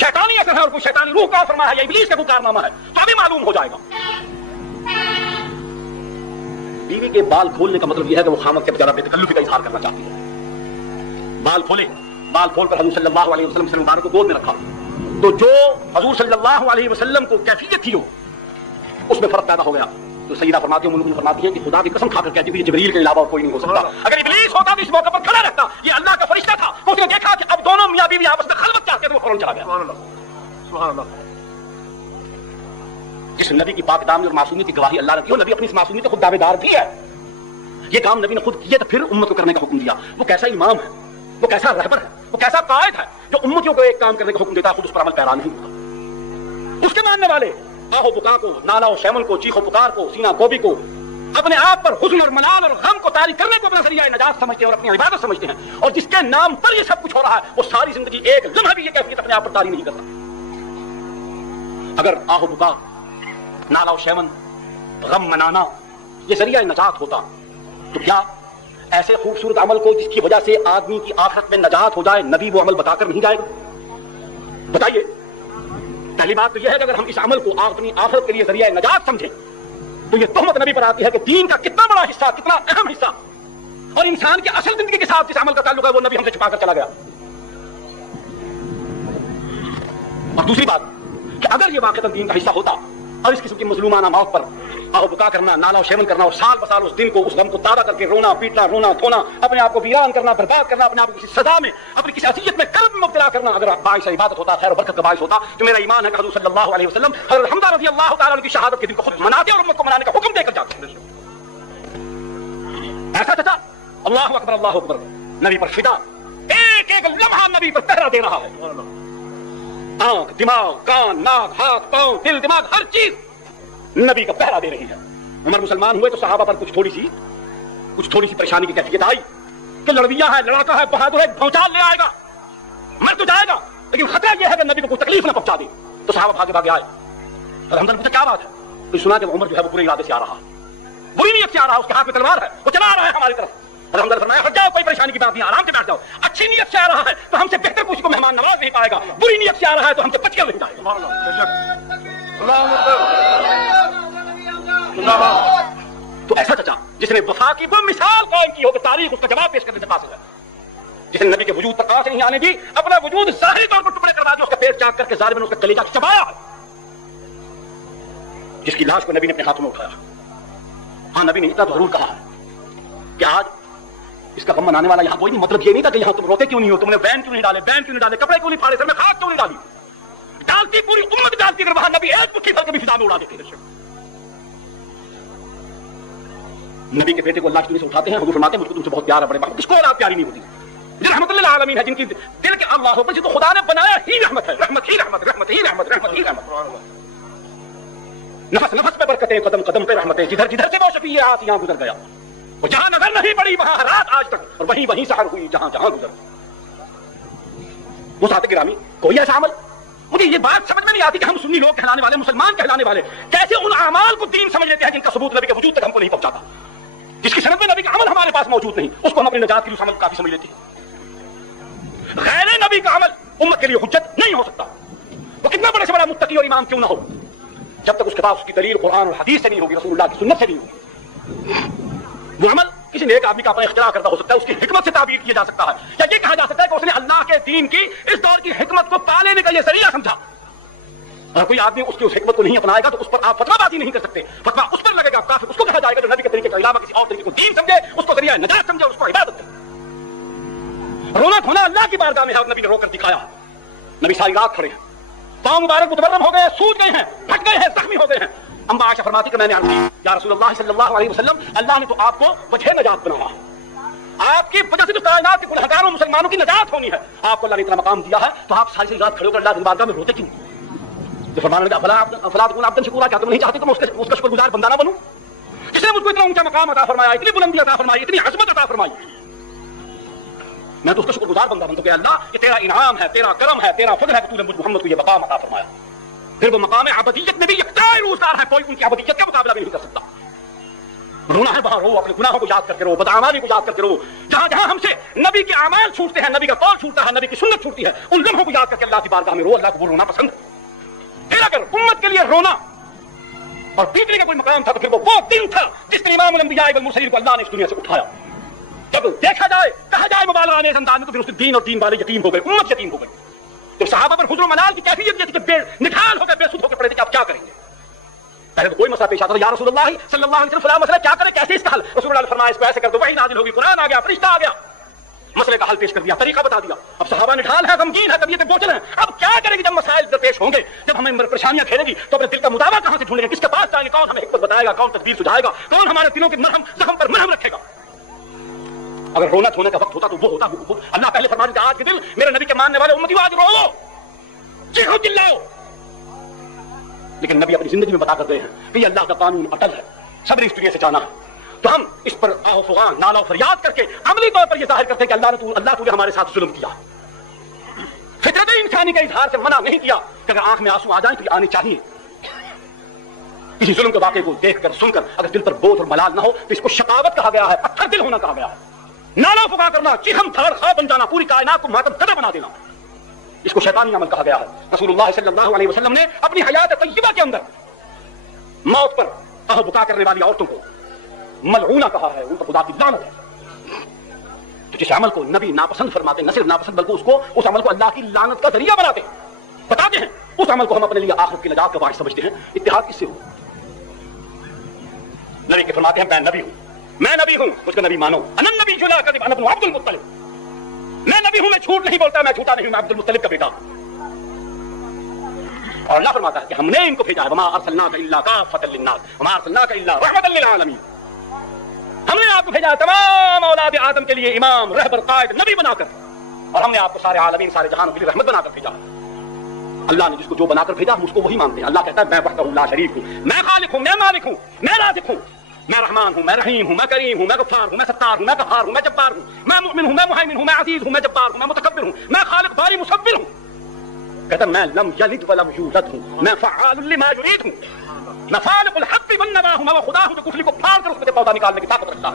شیطانی اثر ہے اور کوئی شیطانی روح کا فرما ہے یا ابلیس کا کوئی کارنامہ ہے تو ابھی معلوم ہو جائے گا. بیوی کے بال کھولنے کا مطلب یہ ہے کہ وہ خامد کے بچارہ بے تکلفی کا اظہار کرنا چاہتی ہے. بال کھولے، بال کھول کر حضور صلی اللہ علیہ وسلم سے مبارک کو گود میں رکھا. تو جو حضور صلی اللہ علیہ وسلم کو کیفیت تھی اس میں فرق پیدا ہو گیا. تو سیدہ فرماتی ہیں، ملک فرماتی ہیں کہ خدا کی قسم کھا کر کہتی ہے کہ جبریل کے علاوہ کوئی نہیں ہو سکتا. اگر ابلیس ہوتا تو اس موقع پر کھڑا رہتا. یہ اللہ کا فرشتہ تھا، اس نے دیکھا کہ اب دونوں میاں بیوی آپس میں خلوت چاہتے ہیں تو وہ فوراً چلا گیا. سبحان اللہ. جس نبی کی پاک دامنی اور معصومیت کی گواہی اللہ نے دی، نبی اپنی اس معصومیت خود دعوے دار بھی ہے. یہ کام نبی نے خود کیا تو پھر امت کو کرنے کا حکم دیا. وہ کیسا امام ہے، وہ کیسا رہبر ہے، وہ کیسا قائد ہے جو امتیوں کو ایک کام کرنے کا حکم دیتا ہے، خود اس پر عمل پیرا نہیں ہوتا. اس کے ماننے والے آہو بکا کو، نالا و شیمل کو، چیخ و پکار کو، سینہ گوبی کو، اپنے آپ پر حزن اور ملال اور غم کو طاری کرنے کو اپنا ذریعہ نجات سمجھتے ہیں اور اپنی عبادت سمجھتے ہیں. اور جس کے نام پر یہ سب کچھ ہو رہا ہے وہ ساری زندگی ایک لمحہ بھی یہ کیفیت اپنے آپ پر طاری نہیں کرتا. اگر آہو بکا، نالا و شیمن، غم منانا یہ ذریعہ نجات ہوتا تو کیا ایسے خوبصورت عمل کو جس کی وجہ سے آدمی کی آخرت میں نجات ہو جائے نبی وہ عمل بتا کر نہیں جائے گا؟ بتائیے. پہلی بات تو یہ ہے کہ اگر ہم اس عمل کو اپنی آخرت کے لیے ذریعہ نجات سمجھیں تو یہ تہمت نبی پر آتی ہے کہ دین کا کتنا بڑا حصہ، کتنا اہم حصہ اور انسان کی اصل زندگی کے ساتھ جس عمل کا تعلق ہے وہ نبی ہم سے چھپا کر چلا گیا. اور دوسری بات کہ اگر یہ واقعہ دین کا حصہ ہوتا اور اس قسم کی مظلومانہ موت پر آہو بکا کرنا، نالا و شیمن کرنا اور سال بسال اس دن کو، اس غم کو تازہ کر کے رونا پیٹنا، رونا دھونا، اپنے آپ کو ویران کرنا، برباد کرنا، اپنے آپ کو کسی سزا میں، اپنی کسی اذیت میں قلب میں مبتلا کرنا اگر باعث عبادت ہوتا، خیر و برکت کا باعث ہوتا، تو میرا ایمان ہے کہ حضور صلی اللہ علیہ وسلم حضرت حمزہ رضی اللہ تعالیٰ عنہ کی شہادت کے دن کو خود مناتے اور امت کو منانے کا حکم دے کر جاتے. ایسا چچا اللہ اکبر اللہ اکبر، نبی پر فدا، ایک ایک لمحہ نبی پر پہرا دے رہا ہے. آنکھ، دماغ، کان، ناک، ہاتھ، پاؤں، دل، دماغ، ہر چیز نبی کا پہرا دے رہی ہے. عمر مسلمان ہوئے تو صحابہ پر کچھ تھوڑی سی پریشانی کی کیفیت آئی کہ لڑویہ ہے، لڑاکا ہے، بہادر ہے، بھونچال لے آئے گا، مر تو جائے گا، لیکن خطرہ یہ ہے کہ نبی کو کوئی تکلیف نہ پہنچا دے. تو صحابہ بھاگے بھاگے آئے. حمزہ نے پوچھا کیا بات ہے؟ تو سنا کہ عمر جو ہے وہ برے ارادے سے آ رہا، بری نیت سے آ رہا، اس کے ہاتھ میں تلوار ہے، وہ چلا آ رہا ہے ہماری طرف. اور فرمایا ہٹ جاؤ، کوئی پریشانی کی بات نہیں، آرام سے بیٹھ جاؤ. اچھی نیت سے آ رہا ہے تو ہم سے بہتر کسی کو مہمان نواز نہیں پائے گا، بری نیت سے آ رہا ہے تو ہم سے بچ کے نہیں جائے گا. تو ایسا چچا جس نے وفا کی وہ مثال قائم کی ہو کہ تاریخ اس کا جواب پیش کرنے سے قاصر ہے، جس نے نبی کے وجود پر قاصر نہیں آنے دی، اپنا وجود ظاہری طور پر ٹکڑے کروا دیا، اس کا پیٹ چاک کر کے ظالم نے اس کا کلیجہ چبایا، جس کی لاش کو نبی نے اپنے ہاتھوں میں اٹھایا. ہاں نبی نے اتنا تو ضرور کہا ہے کہ آج اس کا غم منانے والا یہاں کوئی نہیں. مطلب یہ نہیں تھا کہ یہاں تم روتے کیوں نہیں ہو، تم نے بین کیوں نہیں ڈالے، بین کیوں نہیں ڈالے، کپڑے کیوں نہیں پھاڑے، سر میں خاک کیوں نہیں ڈالی. ڈالتی پوری امت ڈالتی، اگر وہاں نبی ایک مٹھی بھر کے بھی فضا میں اڑا دیتے. نبی کے بیٹے کو اللہ کی دنیا سے اٹھاتے ہیں، حضور فرماتے ہیں مجھ کو تم سے بہت پیار ہے، بڑے باپ کس کو اولاد پیاری نہیں ہوتی. جو رحمت للعالمین ہے، جن کی دل کے اللہ ہو پر جس کو خدا نے بنایا ہی رحمت ہے، رحمت ہی رحمت، رحمت ہی رحمت، رحمت ہی رحمت. نفس نفس پہ برکتیں، قدم قدم پہ رحمتیں، جدھر جدھر سے وہ شفیع آت یہاں گزر گیا، وہ جہاں نظر نہیں پڑی وہاں رات آج تک، اور وہیں وہیں سحر ہوئی جہاں جہاں گزر. مصاحب گرامی کوئی ایسا عمل، مجھے یہ بات سمجھ میں نہیں آتی کہ ہم سنی لوگ کہلانے والے، مسلمان کہلانے والے کیسے ان اعمال کو دین سمجھ لیتے ہیں جن کا ثبوت نبی کے وجود تک ہم کو نہیں پہنچاتا. جس کی سند میں نبی کا عمل ہمارے پاس موجود نہیں، اس کو ہم اپنی نجات کے لیے عمل کافی سمجھ لیتے ہیں. غیر نبی کا عمل امت کے لیے حجت نہیں ہو سکتا، وہ کتنا بڑے سے بڑا متقی اور امام کیوں نہ ہو، جب تک اس کے پاس اس کی دلیل قرآن اور حدیث سے نہیں ہوگی، رسول اللہ کی سنت سے نہیں ہوگی. وہ عمل کسی نیک آدمی کا اپنا اختراع کرتا ہو سکتا ہے، اس کی حکمت سے تعبیر کیا جا سکتا ہے، یا یہ کہا جا سکتا ہے کہ اس نے اللہ کے دین کی اس دور کی حکمت کو پا لینے کا یہ ذریعہ سمجھا. اگر کوئی آدمی اس کی اس حکمت کو نہیں اپنائے گا تو اس پر آپ فتویٰ بازی نہیں کر سکتے، فتویٰ اس پر لگے گا، کافر اس کو کہا جائے گا جو نبی کے طریقے کے علاوہ کسی اور طریقے کو دین سمجھے، اس کو ذریعہ نجات سمجھے اور اس کو عبادت کرے. رونا دھونا اللہ کی بارگاہ میں ہے، اور نبی نے رو کر دکھایا. نبی ساری رات کھڑے ہیں، پاؤں مبارک متورم ہو گئے، سوج گئے ہیں، پھٹ گئے ہیں، زخمی ہو گئے ہیں. اما عائشہ فرماتی کہ میں نے عرض کی یا رسول اللہ صلی اللہ علیہ وسلم، اللہ نے تو آپ کو وجہ نجات بنایا، آپ کی وجہ سے تو کائنات کے گنہگاروں مسلمانوں کی نجات ہونی ہے، آپ کو اللہ نے اتنا مقام دیا ہے، تو آپ ساری رات کھڑے ہو کر اللہ کی بارگاہ میں روتے کیوں؟ تو فرمانے لگا افلا تکون عبدا شکورا، کیا تم نہیں چاہتے کہ میں اس کا شکر گزار بندہ نہ بنوں جس نے مجھ کو اتنا اونچا مقام عطا فرمایا، اتنی بلندی عطا فرمائی، اتنی عظمت عطا فرمائی، میں تو اس کا شکر گزار بندہ بنتا کہ اللہ یہ تیرا انعام ہے، تیرا کرم ہے، تیرا فضل ہے کہ تو نے مجھ محمد کو یہ مقام عطا فرمایا. پھر وہ مقام ابدیت میں بھی یکتا روزگار ہے، کوئی ان کی ابدیت کا مقابلہ بھی نہیں کر سکتا. رونا ہے وہاں رو، اپنے گناہوں کو یاد کر کے رو، بدعمالی کو یاد کر کے رو. جہاں جہاں ہم سے نبی کے اعمال چھوٹتے ہیں، نبی کا قول چھوٹتا ہے، نبی کی سنت چھوٹتی ہے، ان لمحوں کو یاد کر کے اللہ کی بارگاہ میں رو. اللہ کو وہ رونا پسند ہے. پھر اگر امت کے لیے رونا اور پیٹنے کا کوئی مقام تھا تو پھر وہ دن تھا جس دن امام الانبیاء والمرسلین کو اللہ نے اس دنیا سے اٹھایا. جب دیکھا جائے کہا جائے مبالغہ آنے انداز میں تو پھر اس دین اور دین والے یتیم ہو گئے، امت یتیم ہو گئی. جب صحابہ پر حزن و ملال کی کیفیت یہ تھی کہ بے نکال ہو گئے، بے سود ہو کے پڑے تھے کہ آپ کیا کریں گے. پہلے تو کوئی مسئلہ پیش آتا تھا، یا رسول اللہ صلی اللہ علیہ وسلم فلاں مسئلہ کیا کریں، کیسے اس کا حل؟ رسول اللہ نے فرمایا اس کو ایسے کر دو، وحی نازل ہوگی، قرآن آ گیا، فرشتہ آ گیا، مسئلے کا حل پیش کر دیا، طریقہ بتا دیا. اب صحابہ نڈھال ہے، غمگین ہے، طبیعتیں بوجھل ہیں. اب کیا کریں گے جب مسائل درپیش ہوں گے، جب ہمیں پریشانیاں گھیریں گی تو اپنے دل کا مداوا کہاں سے ڈھونڈیں گے، کس کے پاس جائیں گے، کون ہمیں حکمت بتائے گا، کون تدبیر سجھائے گا، کون ہمارے دلوں کے مرہم زخم پر مرہم رکھے گا. اگر رونا دھونے کا وقت ہوتا تو وہ ہوتا. اللہ پہلے فرما دیتا آج کے دل میرے نبی کے ماننے والے امتی آج رو، چیخو چلاؤ. لیکن نبی اپنی زندگی میں بتا کر گئے ہیں کہ یہ اللہ کا قانون اٹل ہے، سب نے اس دنیا سے جانا ہے. تو ہم اس پر آہو فغان نالا و فریاد کر کے عملی طور پر یہ ظاہر کرتے ہیں کہ اللہ تو نے ہمارے ساتھ ظلم کیا. فطرت انسانی کے اظہار سے منع نہیں کیا کہ اگر آنکھ میں آنسو آ جائیں تو یہ آنے چاہیے. کسی ظلم کے واقعے کو دیکھ کر سن کر اگر دل پر بوجھ اور ملال نہ ہو تو اس کو شقاوت کہا گیا ہے، پتھر دل ہونا کہا گیا ہے. نالا فغا کرنا، چیخم دھڑ خواہ بن جانا، پوری کائنات کو ماتم زدہ بنا دینا، اس کو شیطانی عمل کہا گیا ہے. رسول اللہ صلی اللہ علیہ وسلم نے اپنی حیات طیبہ کے اندر موت پر آہ بکا کرنے والی عورتوں کو ملعونہ کہا ہے، ان پر خدا کی لعنت ہے. تو جس عمل کو نبی ناپسند فرماتے ہیں، نہ صرف ناپسند بلکہ اس عمل کو اللہ کی لعنت کا ذریعہ بناتے ہیں، بتاتے ہیں، اس عمل کو ہم اپنے لیے آخرت کی نجات کا باعث سمجھتے ہیں. اتحاد کس سے ہو؟ نبی کے فرماتے ہیں میں نبی ہوں، میں نبی ہوں، اس کا نبی مانو. انا نبی لا کذب، انا ابن عبد المطلب، میں نبی ہوں، میں جھوٹ نہیں بولتا، میں جھوٹا نہیں ہوں، میں عبد المطلب کا بیٹا ہوں. اور اللہ فرماتا ہے کہ ہم نے ان کو بھیجا ہے وما ارسلناک الا کافۃ للناس وما ارسلناک الا رحمۃ للعالمین. ہم نے آپ کو بھیجا تمام اولاد آدم کے لیے امام، رہبر، قائد، نبی بنا کر، اور ہم نے آپ کو سارے عالمین، سارے جہانوں کے لیے رحمت بنا کر بھیجا. اللہ نے جس کو جو بنا کر بھیجا ہم اس کو وہی مانتے ہیں. اللہ کہتا ہے میں وحدہ لا شریک ہوں، میں خالق ہوں، میں مالک ہوں، میں رازق ہوں، میں رحمان ہوں، میں رحیم ہوں، میں کریم ہوں، میں غفار ہوں، میں ستار ہوں، میں قہار ہوں، میں جبار ہوں، میں مؤمن ہوں، میں مہیمن ہوں، میں عزیز ہوں، میں جبار ہوں، میں متکبر ہوں، میں خالق باری مصور ہوں. کہتا میں لم یلد ولم یولد ہوں، میں فعال لما یرید ہوں، میں فالق الحب والنوى ہوں، میں وہ خدا ہوں جو کفلی کو پھاڑ کر اس میں سے پودا نکالنے کی طاقت رکھتا ہے.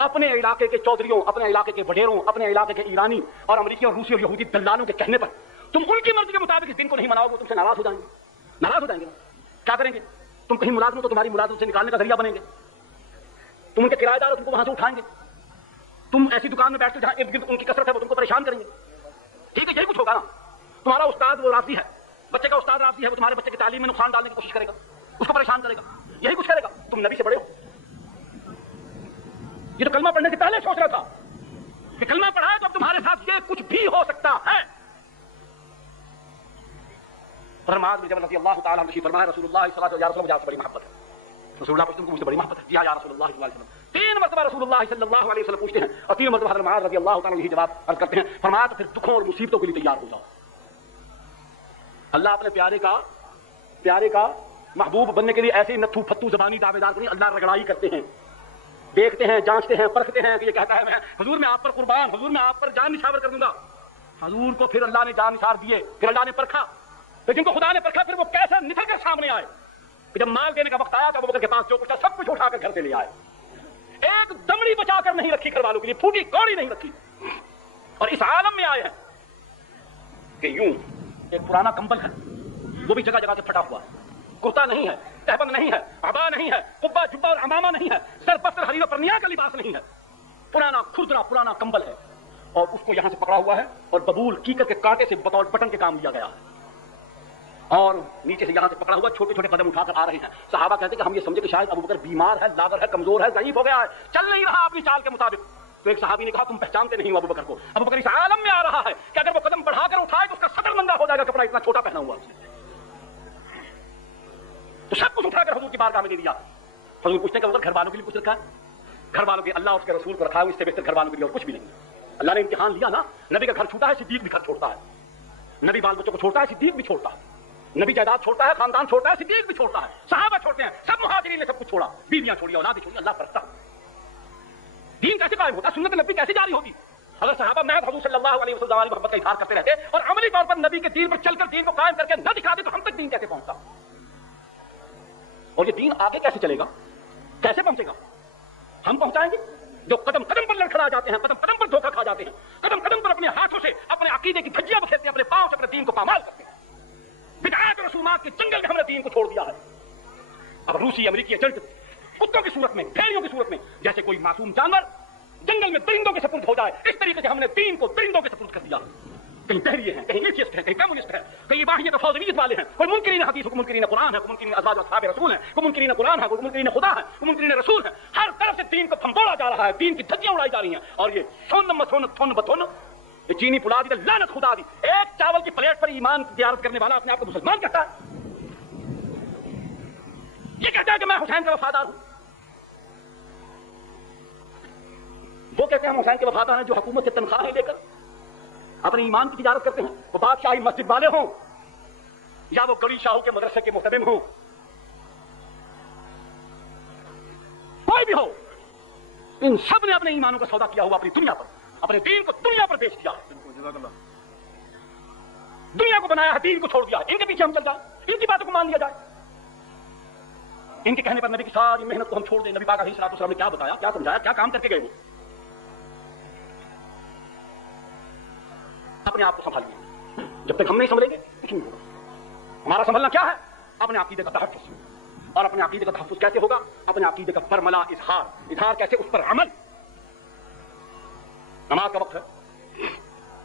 اپنے علاقے کے چودھریوں، اپنے علاقے کے وڈیروں، اپنے علاقے کے ایرانی اور امریکی اور روسی اور یہودی دلالوں کے کہنے پر تم ان کی مرضی کے مطابق اس دن کو نہیں مناؤ گے، تم سے ناراض ہو جائیں گے، ناراض ہو جائیں گے. کیا کریں گے؟ تم کہیں ملازم ہو تو تمہاری ملازمت سے نکالنے کا ذریعہ بنیں گے. تم ان کے کرایہ دار ہو، تم کو وہاں سے اٹھائیں گے. تم ایسی دکان میں بیٹھ کے جہاں ارد گرد ان کی کثرت ہے وہ تم کو پریشان کریں گے. ٹھیک ہے، یہی کچھ ہوگا نا. تمہارا استاد وہ راضی ہے، بچے کا استاد راضی ہے، وہ تمہارے بچے کی تعلیم میں نقصان ڈالنے کی کوشش کرے گا، اس کو پریشان کرے گا. یہی کچھ کرے گا. تم نبی سے بڑے ہو. یہ تو کلمہ پڑھنے سے پہلے سوچ رہا تھا کہ کلمہ پڑھا ہے تو اب تمہارے ساتھ یہ کچھ بھی ہو سکتا ہے. فرمایا رضی اللہ تعالیٰ عنہ فرمایا رسول اللہ صلی اللہ علیہ وسلم مجھے بڑی محبت ہے. رسول اللہ پوچھتے ہیں مجھ سے بڑی محبت ہے. جی ہاں یا رسول اللہ صلی اللہ علیہ وسلم. 3 مرتبہ رسول اللہ صلی اللہ علیہ وسلم پوچھتے ہیں اور 3 مرتبہ حضرت معاذ رضی اللہ تعالیٰ یہی جواب عرض کرتے ہیں. فرمایا تو پھر دکھوں اور مصیبتوں کے لیے تیار ہو جاؤ. اللہ اپنے پیارے کا محبوب بننے کے لیے ایسے نتھو پھتو زبانی دعوے دار نہیں. اللہ رگڑائی کرتے ہیں، دیکھتے ہیں، جانچتے ہیں، پرکھتے ہیں کہ یہ کہتا ہے میں حضور میں آپ پر قربان، حضور میں آپ پر جان نچھاور کر دوں گا. حضور کو پھر اللہ نے جان نثار دیے، پھر اللہ نے پرکھا. لیکن کو خدا نے پرکھا پھر وہ کیسے نکل کر سامنے آئے کہ جب مال دینے کا وقت آیا تو ابو بکر کے پاس جو کچھ تھا سب کچھ اٹھا کر گھر سے لے آئے. ایک دمڑی بچا کر نہیں رکھی گھر والوں کے لیے، پھوٹی کوڑی نہیں رکھی. اور اس عالم میں آئے ہیں کہ یوں ایک پرانا کمبل ہے، وہ بھی جگہ جگہ سے پھٹا ہوا ہے، کرتا نہیں ہے، تہبند نہیں ہے، عبا نہیں ہے، قبا جبا اور امامہ نہیں ہے، سر بستر حریر و پرنیا کا لباس نہیں ہے، پرانا کھردرا پرانا کمبل ہے. اور اس کو یہاں سے پکڑا ہوا ہے اور ببول کیکر کے کانٹے سے بطور بٹن کے کام لیا گیا ہے. اور نیچے سے یہاں سے پکڑا ہوا چھوٹے چھوٹے قدم اٹھا کر آ رہے ہیں. صحابہ کہتے ہیں کہ ہم یہ سمجھے کہ شاید ابو بکر بیمار ہے، لاغر ہے، کمزور ہے، ضعیف ہو گیا ہے، چل نہیں رہا اپنی چال کے مطابق. تو ایک صحابی نے کہا تم پہچانتے نہیں ہو ابو بکر کو. ابو بکر اس عالم میں آ رہا ہے کہ اگر وہ قدم بڑھا کر اٹھائے تو اس کا صدر ننگا ہو جائے گا، کپڑا اتنا چھوٹا پہنا ہوا. تو سب کچھ اٹھا کر حضور کی بارگاہ میں دے دیا. حضور پوچھتے ہیں کہ گھر والوں کے لیے کچھ رکھا ہے؟ گھر والوں کے اللہ اس کے رسول کو رکھا ہے، اس سے بہتر گھر والوں کے لیے اور کچھ بھی نہیں. اللہ نے امتحان لیا نا. نبی کا گھر چھوٹا ہے، صدیق بھی گھر چھوڑتا ہے. نبی بال بچوں کو چھوڑتا ہے، صدیق بھی چھوڑتا ہے. نبی جائیداد چھوڑتا ہے، خاندان چھوڑتا ہے، صدیق بھی چھوڑتا ہے. صحابہ چھوڑتے ہیں، سب مہاجرین نے سب کچھ چھوڑا، بیویاں چھوڑی، اولاد چھوڑی. اللہ پرکھتا دین کیسے قائم ہوتا، سنت نبی کیسے جاری ہوتی. اگر صحابہ محض حضور صلی اللہ علیہ وسلم محبت کا اظہار کرتے رہتے اور عملی طور پر نبی کے دین پر چل کر دین کو قائم کر کے نہ دکھاتے تو ہم تک دین کیسے پہنچتا؟ اور یہ دین آگے کیسے چلے گا، کیسے پہنچے گا؟ ہم پہنچائیں گے جو قدم قدم پر لڑکھڑا جاتے ہیں، قدم قدم پر دھوکہ کھا جاتے ہیں، قدم قدم پر اپنے ہاتھوں سے اپنے عقیدے کی دھجیاں بکھیرتے ہیں، اپنے پاؤں سے اپنے دین کو پامال کرتے ہیں. بدعات اور رسومات کے جنگل میں ہم نے دین کو چھوڑ دیا ہے. اب روسی امریکی ایجنٹ کتوں کی صورت میں، بھیڑیوں کی صورت میں، جیسے کوئی معصوم جانور جنگل میں درندوں کے سپرد ہو جائے، اس طریقے سے ہم نے دین کو درندوں کے سپرد کر دیا. کہیں بحریے ہیں، کہیں ایتھیسٹ ہیں، کہیں کمیونسٹ ہیں، کہیں اباحیت اور فوضویت والے ہیں، کوئی منکرین حدیث، کوئی منکرین قرآن ہے، کوئی منکرین ازواج و اصحاب رسول ہیں، کوئی منکرین قرآن ہے، کوئی منکرین خدا ہے، کوئی منکرین رسول ہے. ہر طرف سے دین کو پھمبوڑا جا رہا ہے، دین کی دھجیاں اڑائی جا رہی ہیں. اور یہ سن مسن تھن بتن، یہ چینی پلا دی، لعنت خدا دی. ایک چاول کی پلیٹ پر ایمان کی زیارت کرنے والا اپنے آپ کو مسلمان کہتا ہے. یہ کہتا ہے کہ میں حسین کا وفادار ہوں. وہ کہتے ہیں ہم حسین کے وفادار ہیں جو حکومت سے تنخواہیں لے کر اپنے ایمان کی تجارت کرتے ہیں، وہ بادشاہی مسجد والے ہوں یا وہ گڑی شاہو کے مدرسے کے محتمم ہوں، کوئی بھی ہو، ان سب نے اپنے ایمانوں کا سودا کیا ہوا اپنی دنیا پر، اپنے دین کو دنیا پر بیچ دیا، دنیا کو بنایا ہے، دین کو چھوڑ دیا ہے. ان کے پیچھے ہم چل جائیں، ان کی باتوں کو مان لیا جائے، ان کے کہنے پر نبی کی ساری محنت کو ہم چھوڑ دیں. نبی پاک علیہ الصلوۃ والسلام نے کیا بتایا، کیا سمجھایا، کیا کام کر کے گئے وہ؟ اپنے آپ کو سنبھالیے. جب تک ہم نہیں سنبھلیں گے کچھ نہیں ہوگا. ہمارا سنبھلنا کیا ہے؟ اپنے عقیدے کا تحفظ. اور اپنے عقیدے کا تحفظ کیسے ہوگا؟ اپنے عقیدے کا برملا اظہار کیسے، اس پر عمل. نماز کا وقت ہے،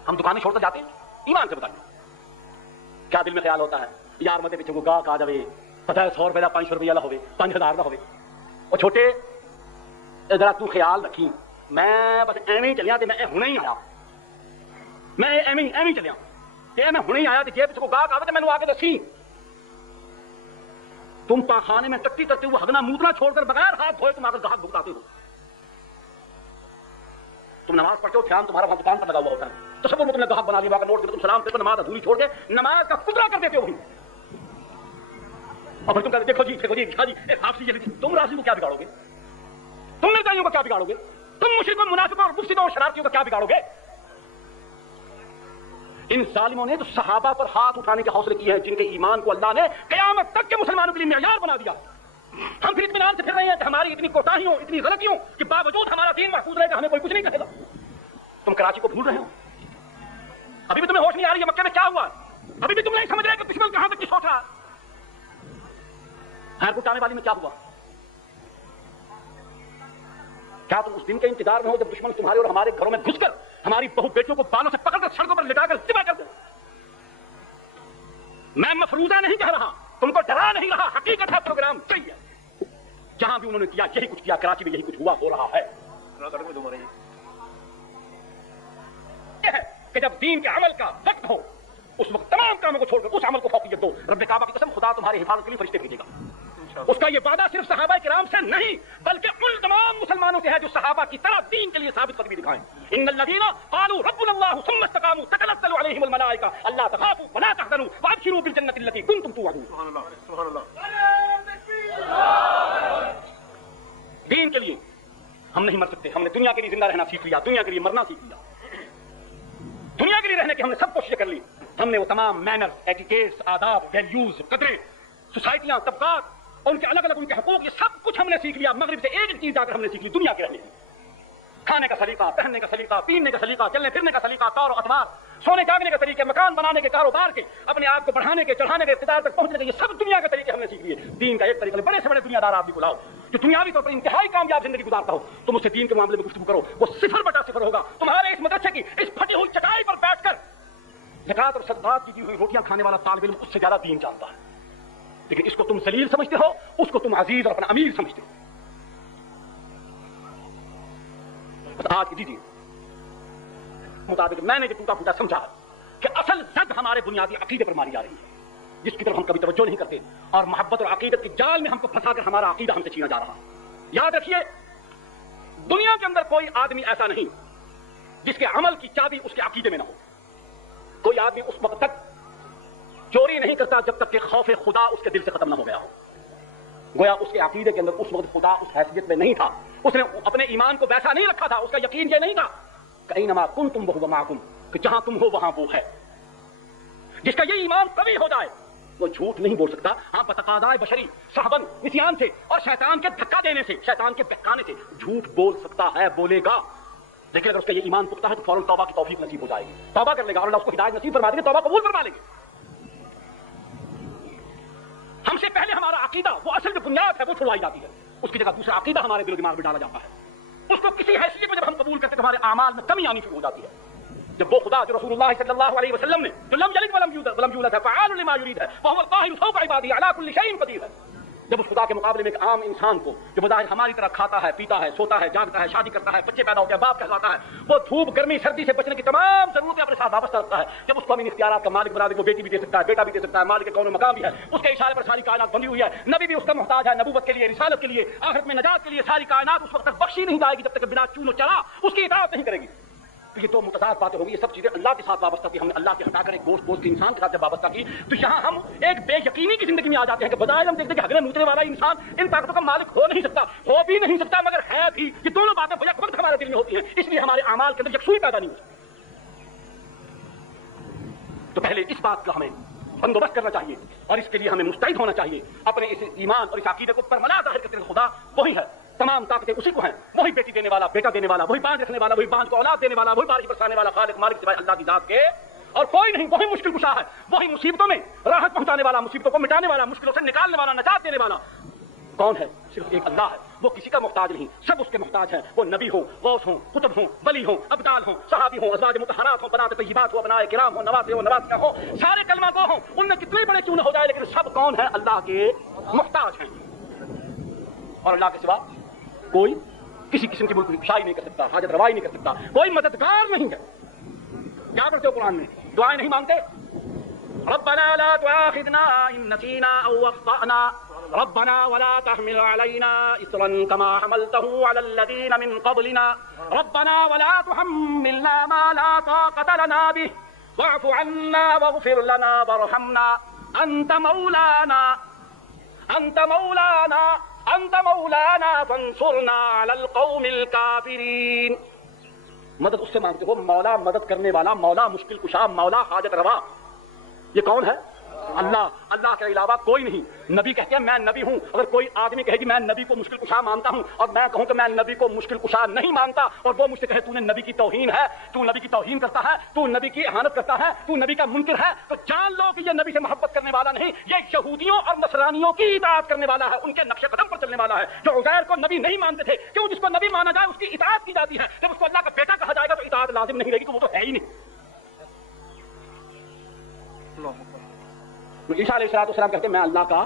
ہم دکانیں چھوڑ کر جاتے ہیں، ایمان سے بتائیے کیا دل میں خیال ہوتا ہے؟ یار متے پیچھے کو گاہک آ جائے، پتہ ہے 100 روپے کا 500 روپیہ نہ ہوئے، 5000 نہ ہوئے. اور چھوٹے ذرا تو خیال رکھی، میں بس ایویں چلیا تو میں ہنے ہی آیا، میں ایویں چلیا کہ میں ہنے ہی آیا تو جیب کو گاہک آئے تو مینوں آ کے دسی. تم پاخانے میں ٹٹی کرتے ہوئے ہگنا موتنا چھوڑ کر بغیر ہاتھ دھوئے تم آ کر گاہک بھگتاتے ہو. تم نماز پڑھتے ہو، دھیان تمہارا وہاں دکان پر لگا ہوا ہوتا ہے، تصور میں تم نے گاہک بنا لیا، نوٹ کر تم سلام پھر نماز ادھوری چھوڑ کے نماز کا خطرہ کر دیتے ہو وہیں. اور پھر تم کہتے دیکھو جی آپ سے تم راضی کو کیا بگاڑو گے، تم مرزائیوں کو کیا بگاڑو گے، تم مشرکوں منافقوں اور مفسدوں اور شرارتیوں کو کیا بگاڑو گے. ان ظالموں نے تو صحابہ پر ہاتھ اٹھانے کے حوصلے کیے ہیں جن کے ایمان کو اللہ نے قیامت تک کے مسلمانوں کے لیے معیار بنا دیا. ہم پھر اطمینان سے پھر رہے ہیں کہ ہماری اتنی کوتاہیوں اتنی غلطیوں کے باوجود ہمارا دین محفوظ رہے گا, ہمیں کوئی کچھ نہیں کہے گا. تم کراچی کو بھول رہے ہو, ابھی بھی تمہیں ہوش نہیں آ رہی ہے مکے میں کیا ہوا, ابھی بھی تم نہیں سمجھ رہے کہ دشمن کہاں تک کی سوچ رہا. خیر آنے والی میں کیا ہوا, کیا تم اس دن کے انتظار میں ہو جب دشمن تمہارے اور ہمارے گھروں میں گھس کر ہماری بہو بیٹیوں کو بالوں سے پکڑ کر سڑکوں پر لٹا کر ذبح کر دے. میں مفروضہ نہیں کہہ رہا, تم کو ڈرا نہیں رہا, حقیقت ہے, پروگرام صحیح ہے. جہاں بھی انہوں نے کیا یہی کچھ کیا, کراچی میں یہی کچھ ہوا ہو رہا ہے. یہ ہے کہ جب دین کے عمل کا وقت ہو اس وقت تمام کاموں کو چھوڑ کر اس عمل کو فوقیت دو. رب کعبہ کی قسم, خدا تمہاری حفاظت کے لیے فرشتے بھیجے گا. اس کا یہ وعدہ صرف صحابہ کرام سے نہیں بلکہ ان تمام مسلمانوں سے ہے جو صحابہ کی طرح دین کے لیے ثابت قدمی دکھائیں. ان الذين قالوا ربنا الله ثم استقاموا تتنزل عليهم الملائكة الا تخافوا ولا تحزنوا وابشروا بالجنة التي كنتم توعدون. سبحان اللہ. دین کے لیے ہم نہیں مر سکتے, ہم نے دنیا کے لیے زندہ رہنا سیکھ لیا, دنیا کے لیے مرنا سیکھ لیا. دنیا کے لیے رہنے کی ہم نے سب کوششیں کر لی. ہم نے وہ تمام مینرز, ایٹیکیٹس, آداب, ویلیوز, قدریں, سوسائٹیاں, طبقات, ان کے الگ الگ ان کے حقوق, یہ سب کچھ ہم نے سیکھ لیا. مغرب سے ایک چیز جا کر ہم نے سیکھ لی, دنیا کے رہنے کی. کھانے کا سلیقہ, پہننے کا سلیقہ, پینے کا سلیقہ, چلنے پھرنے کا سلیقہ, طور و اطوار, سونے جاگنے کے طریقے, مکان بنانے کے, کاروبار کے, اپنے آپ کو بڑھانے کے, چڑھانے کے, اقتدار تک پہنچنے کے, یہ سب دنیا کے طریقے ہم نے سیکھ لیے. دین کا ایک طریقہ, بڑے سے بڑے دنیا دار آدمی کو لاؤ جو دنیاوی طور پر انتہائی کامیاب زندگی گزارتا ہو, تم اس سے دین کے معاملے میں گفتگو کرو, وہ 0/0 ہوگا. تمہارے اس مدرسے کی اس پھٹی ہوئی چٹائی پر بیٹھ کر زکات اور صدقات کی دی ہوئی روٹیاں کھانے والا طالب علم اس سے زیادہ دین جانتا ہے. لیکن اس کو تم ذلیل سمجھتے ہو, اس کو تم عزیز اور اپنا امیر سمجھتے ہو. بس آج کی مطابق میں نے جو ٹوٹا پھوٹا سمجھا کہ اصل زد ہمارے بنیادی عقیدے پر ماری جا رہی ہے, جس کی طرف ہم کبھی توجہ نہیں کرتے, اور محبت اور عقیدت کے جال میں ہم کو پھنسا کر ہمارا عقیدہ ہم سے چھینا جا رہا. یاد رکھیے, دنیا کے اندر کوئی آدمی ایسا نہیں جس کے عمل کی چابی اس کے عقیدے میں نہ ہو. کوئی آدمی اس وقت تک چوری نہیں کرتا جب تک کہ خوف خدا اس کے دل سے ختم نہ ہو گیا ہو. گویا اس کے عقیدے کے اندر اس وقت خدا اس حیثیت میں نہیں تھا, اس نے اپنے ایمان کو ویسا نہیں رکھا تھا, اس کا یقین یہ نہیں تھا کہ اینما کنتم وہو معکم, کہ جہاں تم ہو وہاں وہ ہے. جس کا یہ ایمان قوی ہو جائے وہ جھوٹ نہیں بول سکتا. ہاں, بتقاضائے بشری, صحبن, نسیان سے اور شیطان کے دھکا دینے سے, شیطان کے بہکانے سے جھوٹ بول سکتا ہے, بولے گا. لیکن اگر اس کا یہ ایمان پختہ ہے تو فوراً توبہ کی توفیق نصیب ہو جائے گی, توبہ کر لے گا اور اللہ اس کو ہدایت نصیب فرما دے گا, توبہ قبول فرما لے گے. ہم سے پہلے ہمارا عقیدہ, وہ اصل جو بنیاد ہے, وہ چھڑوائی جاتی ہے. اس کی جگہ دوسرا عقیدہ ہمارے دل و دماغ میں ڈالا جاتا ہے. اس کو کسی حیثیت میں جب ہم قبول کرتے ہیں ہمارے اعمال میں کمی آنی شروع ہو جاتی ہے. جب وہ خدا جو رسول اللہ صلی اللہ علیہ وسلم نے, جو لم یلد ولم یولد ہے, فعال لما یرید ہے, وهو القاهر فوق عباده على كل شيء قدیر ہے, جب اس خدا کے مقابلے میں ایک عام انسان کو جو بظاہر ہماری طرح کھاتا ہے, پیتا ہے, سوتا ہے, جاگتا ہے, شادی کرتا ہے, بچے پیدا ہوتے ہیں, باپ کہلاتا ہے, وہ دھوپ, گرمی, سردی سے بچنے کی تمام ضرورتیں اپنے ساتھ وابستہ رکھتا ہے, جب اس کو اپنے اختیارات کا مالک بنا دے, وہ بیٹی بھی دے سکتا ہے, بیٹا بھی دے سکتا ہے, مالک کون مقام بھی ہے, اس کے اشارے پر ساری کائنات بنی ہوئی ہے, نبی بھی اس کا محتاج ہے, نبوت کے لیے, رسالت کے لیے, آخرت میں نجات کے لیے. ساری کائنات اس وقت تک بخشی نہیں جائے گی جب تک بنا چون و چرا اس کی اطاعت نہیں کرے گی. یہ دو متضاد باتیں ہوگی. یہ سب چیزیں اللہ کے ساتھ وابستہ تھی, ہم نے اللہ کے ہٹا کر ایک گوشت کے انسان کے ساتھ جب وابستہ کی تو یہاں ہم ایک بے یقینی کی زندگی میں آ جاتے ہیں کہ بظاہر ہم دیکھتے ہیں کہ ہگنے موتنے والا انسان ان طاقتوں کا مالک ہو نہیں سکتا, ہو بھی نہیں سکتا, مگر ہے بھی. یہ دونوں باتیں بیک وقت ہمارے دل میں ہوتی ہیں, اس لیے ہمارے اعمال کے اندر یکسوئی پیدا نہیں ہوتی. تو پہلے اس بات کا ہمیں بندوبست کرنا چاہیے اور اس کے لیے ہمیں مستعد ہونا چاہیے. اپنے اس ایمان اور اس عقیدے کو پرملا ظاہر کرتے ہوئے خدا وہی ہے, تمام طاقتیں اسی کو ہیں, وہی بیٹی دینے والا, بیٹا دینے والا, وہی بانج رکھنے والا, وہی بانج کو اولاد دینے والا, وہی بارش برسانے والا, خالق مالک سوائے اللہ کی ذات کے اور کوئی نہیں. وہی مشکل کشا ہے, وہی مصیبتوں میں راحت پہنچانے والا, مصیبتوں کو مٹانے والا, مشکلوں سے نکالنے والا, نجات دینے والا. کون ہے؟ صرف ایک اللہ ہے. وہ کسی کا محتاج نہیں, سب اس کے محتاج ہیں. وہ نبی ہوں, غوث ہوں, قطب ہوں, ولی ہوں, ابدال ہوں, صحابی ہوں, ازواج مطہرات ہوں, بنات طیبات ہوں, ابنائے کرام ہوں, نواسے ہوں, نواسیااں ہوں, سارے کلمہ گو ہوں, ان میں کتنے بڑے کیوں نہ ہو جائے, لیکن سب کون ہیں؟ اللہ کے محتاج ہیں. اور اللہ کے سوا کوئی کسی قسم کی ملک کشائی نہیں کر سکتا, حاجت روائی نہیں کر سکتا, کوئی مددگار نہیں ہے. کیا کرتے ہو قرآن میں؟ دعائیں نہیں مانگتے؟ ربنا لا تؤاخذنا ان نسينا او اخطأنا ربنا ولا تحمل علينا اصرا كما حملته على الذين من قبلنا ربنا ولا تحملنا ما لا طاقة لنا به واعف عنا واغفر لنا وارحمنا انت مولانا انت مولانا انت مولانا فانصرنا على القوم الكافرين. مدد اس سے مانگتے ہو, مولا مدد کرنے والا, مولا مشکل کشا, مولا حاجت روا. یہ کون ہے؟ اللہ کے علاوہ کوئی نہیں. نبی کہتے ہیں میں نبی ہوں. اگر کوئی آدمی کہے کہ میں نبی کو مشکل کشا مانتا ہوں اور میں کہوں کہ میں نبی کو مشکل کشا نہیں مانتا اور وہ مجھ سے کہے تو نے نبی کی توہین ہے, تو نبی کی توہین کرتا ہے, تو نبی کی اہانت کرتا ہے, تو نبی کا منکر ہے, تو جان لو کہ یہ نبی سے محبت کرنے والا نہیں, یہ یہودیوں اور نصرانیوں کی اطاعت کرنے والا ہے, ان کے نقش قدم پر چلنے والا ہے. جو عزیر کو نبی نہیں مانتے تھے, کیوں جس کو نبی مانا جائے اس کی اطاعت کی جاتی ہے, جب اس کو اللہ کا بیٹا کہا جائے گا تو اطاعت لازم نہیں رہے گی, تو وہ تو ہے ہی نہیں. عیسیٰ علیہ السلام کہتے ہیں میں اللہ کا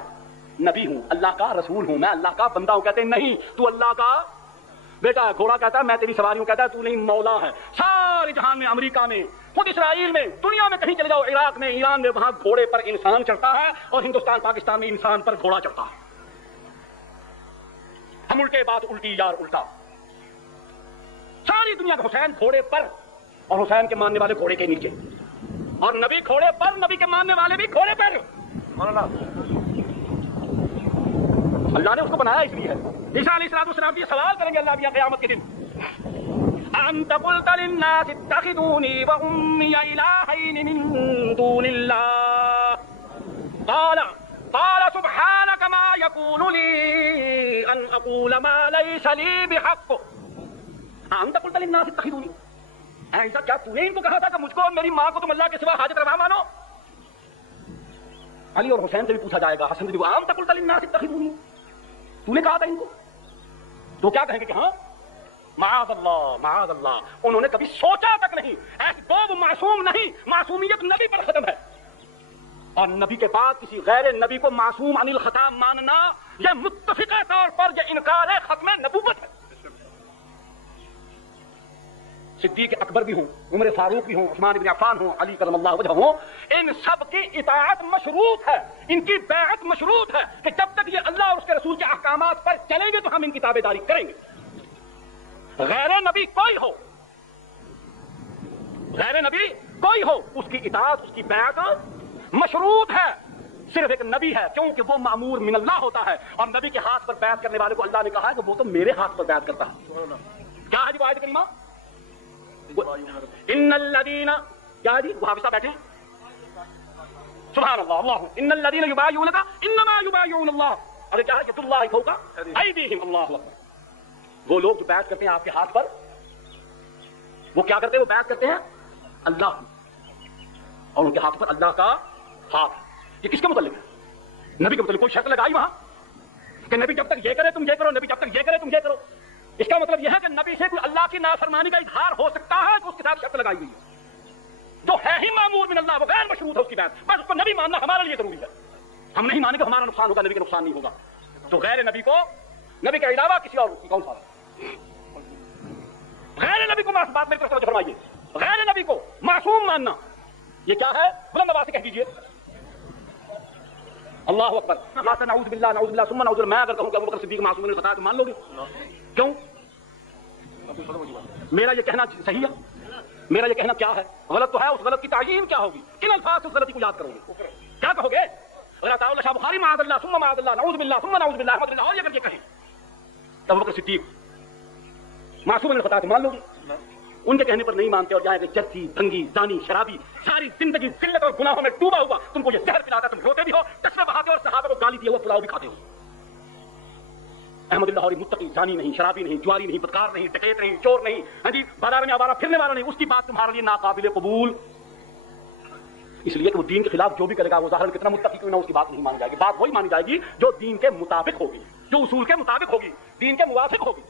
نبی ہوں, اللہ کا رسول ہوں, میں اللہ کا بندہ ہوں. کہتے ہیں نہیں, تو اللہ کا بیٹا ہے. گھوڑا کہتا ہے میں تیری سواری ہوں, کہتا ہے تو نہیں مولا ہے. سارے جہان میں, امریکہ میں, خود اسرائیل میں, دنیا میں کہیں چلے جاؤ, عراق میں, ایران میں, وہاں گھوڑے پر انسان چڑھتا ہے اور ہندوستان پاکستان میں انسان پر گھوڑا چڑھتا ہے. ہم الٹے بات الٹی یار الٹا. ساری دنیا کا حسین گھوڑے پر اور حسین کے ماننے والے گھوڑے کے نیچے, اور نبی گھوڑے پر, نبی کے ماننے والے بھی گھوڑے پر. اللہ نے اس کو بنایا اس لیے ہے. عیسیٰ علیہ السلام یہ سوال کریں گے اللہ بھی قیامت کے دن, انت قلت للناس اتخذوني وامي الهين من دون الله قال سبحانك ما يكون لي ان اقول ما ليس لي بحق. انت قلت للناس اتخذوني, ایسا کیا تو نے ان کو کہا تھا کہ مجھ کو اور میری ماں کو تم اللہ کے سوا حاجت روا مانو؟ علی اور حسین سے بھی پوچھا جائے گا, حسن بھی, عام تقلت للناس اتخذونی, تو نے کہا تھا ان کو, تو کیا کہیں گے کہ ہاں معاذ اللہ معاذ اللہ, انہوں نے کبھی سوچا تک نہیں. ایسے وہ معصوم نہیں, معصومیت نبی پر ختم ہے, اور نبی کے بعد کسی غیر نبی کو معصوم عن الخطا ماننا یہ متفقہ طور پر یہ انکار ہے ختم نبوت ہے. صدیق اکبر بھی ہوں, عمر فاروق بھی ہوں, عثمان بن عفان ہوں, علی کرم اللہ وجہ ہوں, ان سب کی اطاعت مشروط ہے, ان کی بیعت مشروط ہے کہ جب تک یہ اللہ اور اس کے رسول کے احکامات پر چلیں گے تو ہم ان کی تابعداری کریں گے. غیر نبی کوئی ہو, غیر نبی کوئی ہو, اس کی اطاعت, اس کی بیعت مشروط ہے. صرف ایک نبی ہے کیونکہ وہ مامور من اللہ ہوتا ہے, اور نبی کے ہاتھ پر بیعت کرنے والے کو اللہ نے کہا ہے کہ وہ تو میرے ہاتھ پر بیعت کرتا ہے. کیا ہے جی وہ آیت کریمہ؟ ان الذین, کیا جی وہ حافظہ بیٹھے سبحان اللہ, اللہ ان الذین یبایعونک انما یبایعون اللہ. ارے کیا ہے کہ اللہ فوق ایدیہم, اللہ اکبر. وہ لوگ جو بیعت کرتے ہیں آپ کے ہاتھ پر, وہ کیا کرتے ہیں؟ وہ بیعت کرتے ہیں اللہ, اور ان کے ہاتھ پر اللہ کا ہاتھ. یہ کس کے متعلق ہے؟ نبی کے متعلق. کوئی شرط لگائی وہاں کہ نبی جب تک یہ کرے تم یہ کرو, نبی جب تک یہ کرے تم یہ کرو. اس کا مطلب یہ ہے کہ نبی سے کوئی اللہ کی نافرمانی کا اظہار ہو سکتا ہے تو اس کے ساتھ شرط لگائی ہوئی ہے, جو ہے ہی معمور من اللہ, وہ غیر مشروط ہے اس کی بات. بس اس کو نبی ماننا ہمارے لیے ضروری ہے. ہم نہیں مانیں گے ہمارا نقصان ہوگا, نبی کا نقصان نہیں ہوگا. تو غیر نبی کو, نبی کے علاوہ کسی اور کون سا غیر نبی کو, بات میری طرف توجہ فرمائیے, غیر نبی کو معصوم ماننا یہ کیا ہے؟ بلند آواز سے کہہ دیجیے اللہ اکبر. نعوذ باللہ نعوذ باللہ ثم نعوذ باللہ. میں اگر کہوں کہ ابوبکر صدیق معصوم نے بتایا تو مان لو گے؟ کیوں؟ میرا یہ کہنا صحیح ہے؟ میرا یہ کہنا کیا ہے؟ غلط تو ہے, اس غلط کی تعیین کیا ہوگی؟ کن الفاظ سے اس غلطی کو یاد کرو گے؟ کیا کہو گے؟ اگر تعالی شاہ بخاری معاذ اللہ ثم معاذ اللہ نعوذ باللہ ثم نعوذ باللہ احمد اللہ, اور اگر یہ کہیں تو ابوبکر صدیق معصوم نے بتایا تو مان لو گے؟ ان کے کہنے پر نہیں مانتے, اور جائے کہ چرسی, دھنگی, زانی, شرابی, ساری زندگی ذلت اور گناہوں میں ڈوبا ہوا, تم کو یہ زہر پلاتا, تم روتے بھی ہو, ٹسمے بہاتے ہو, اور صحابہ کو گالی دیے ہوا پلاؤ بھی کھاتے ہو. احمد اللہ لاہوری متقی, زانی نہیں, شرابی نہیں, جواری نہیں, بدکار نہیں, ڈکیت نہیں, چور نہیں, ہاں جی بازار میں آوارہ پھرنے والا نہیں, اس کی بات تمہارے لیے ناقابل قبول, اس لیے کہ وہ دین کے خلاف جو بھی کرے گا وہ ظاہر کتنا متقی کیوں نہ, اس کی بات نہیں مانی جائے گی. بات وہی مانی جائے گی جو دین کے مطابق ہوگی, جو اصول کے مطابق ہوگی, دین کے موافق ہوگی.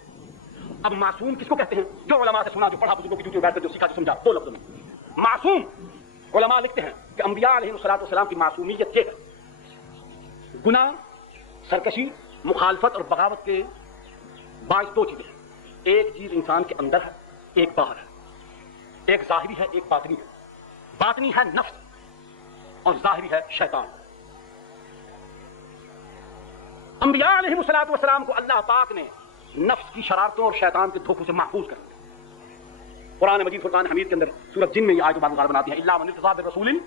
اب معصوم کس کو کہتے ہیں؟ جو علماء سے سنا, جو پڑھا, بزرگوں کی ڈیوٹی بیٹھ کر جو سیکھا, جو سمجھا. دو لفظوں میں معصوم. علماء لکھتے ہیں کہ انبیاء علیہ الصلوۃ کی معصومیت یہ ہے, گناہ, سرکشی, مخالفت اور بغاوت کے باعث دو چیزیں ہیں. ایک چیز انسان کے اندر ہے, ایک باہر ہے. ایک ظاہری ہے, ایک باطنی ہے. باطنی ہے نفس اور ظاہری ہے شیطان. انبیاء علیہ الصلوۃ کو اللہ پاک نے نفس کی شرارتوں اور شیطان کے دھوکوں سے محفوظ کر دیا. قرآن مجید فرقان حمید کے اندر سورۃ جن میں یہ آیت بات بناتی ہے, الا من ارتضى برسول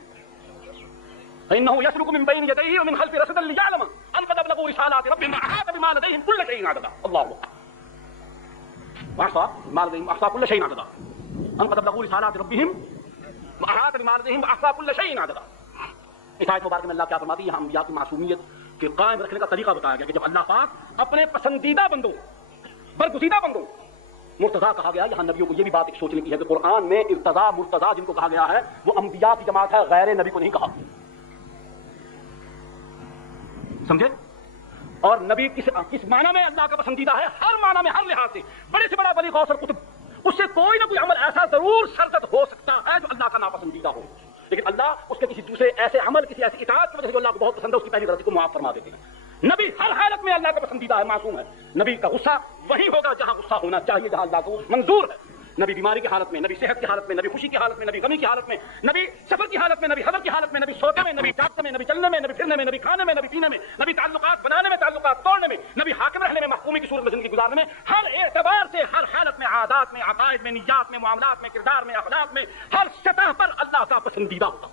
فانه يسلك من بين يديه ومن خلفه رصدا ليعلم ان قد ابلغوا رسالات ربهم واحاط بما لديهم كل شيء عددا. الله اكبر. واحصى ما لديهم واحصى كل شيء عددا. ان قد ابلغوا رسالات ربهم واحاط بما لديهم واحصى كل شيء عددا. اس آیت مبارک میں اللہ کیا فرماتی ہے؟ یہاں انبیاء کی معصومیت کے قائم رکھنے کا طریقہ بتایا گیا کہ جب اللہ پاک اپنے پسندیدہ بندوں، برگزیدہ بندوں، مرتضیٰ کہا گیا، یہاں نبیوں کو یہ بھی بات ایک سوچنے کی ہے کہ قرآن میں ارتضیٰ مرتضیٰ جن کو کہا گیا ہے وہ انبیاء کی جماعت ہے، غیر نبی کو نہیں کہا، سمجھے؟ اور نبی کس معنی میں اللہ کا پسندیدہ ہے؟ ہر معنی میں، ہر لحاظ سے، بڑے سے بڑا ولی غوث القطب، اس سے کوئی نہ کوئی عمل ایسا ضرور سرزد ہو سکتا ہے جو اللہ کا ناپسندیدہ ہو، لیکن اللہ اس کے کسی دوسرے ایسے عمل، کسی ایسی اطاعت کی وجہ سے جو اللہ کو بہت پسند ہے، اس کی پہلی غلطی کو معاف فرما دیتے ہیں۔ نبی ہر حالت میں اللہ کا پسندیدہ ہے، معصوم ہے۔ نبی کا غصہ وہی ہوگا جہاں غصہ ہونا چاہیے، جہاں اللہ کو منظور ہے۔ نبی بیماری کی حالت میں، نبی صحت کی حالت میں، نبی خوشی کی حالت میں، نبی غمی کی حالت میں، نبی سفر کی حالت میں، نبی حضر کی حالت میں، نبی سوتے میں، نبی جاگتے میں، نبی چلنے میں، نبی پھرنے میں، نبی کھانے میں، نبی پینے میں، نبی تعلقات بنانے میں، تعلقات توڑنے میں، نبی حاکم رہنے میں، محکومی کی صورت میں زندگی گزارنے میں، ہر اعتبار سے، ہر حالت میں، عادات میں، عقائد میں، نیات میں، معاملات میں، کردار میں، اخلاق میں، ہر سطح پر اللہ کا پسندیدہ ہوگا۔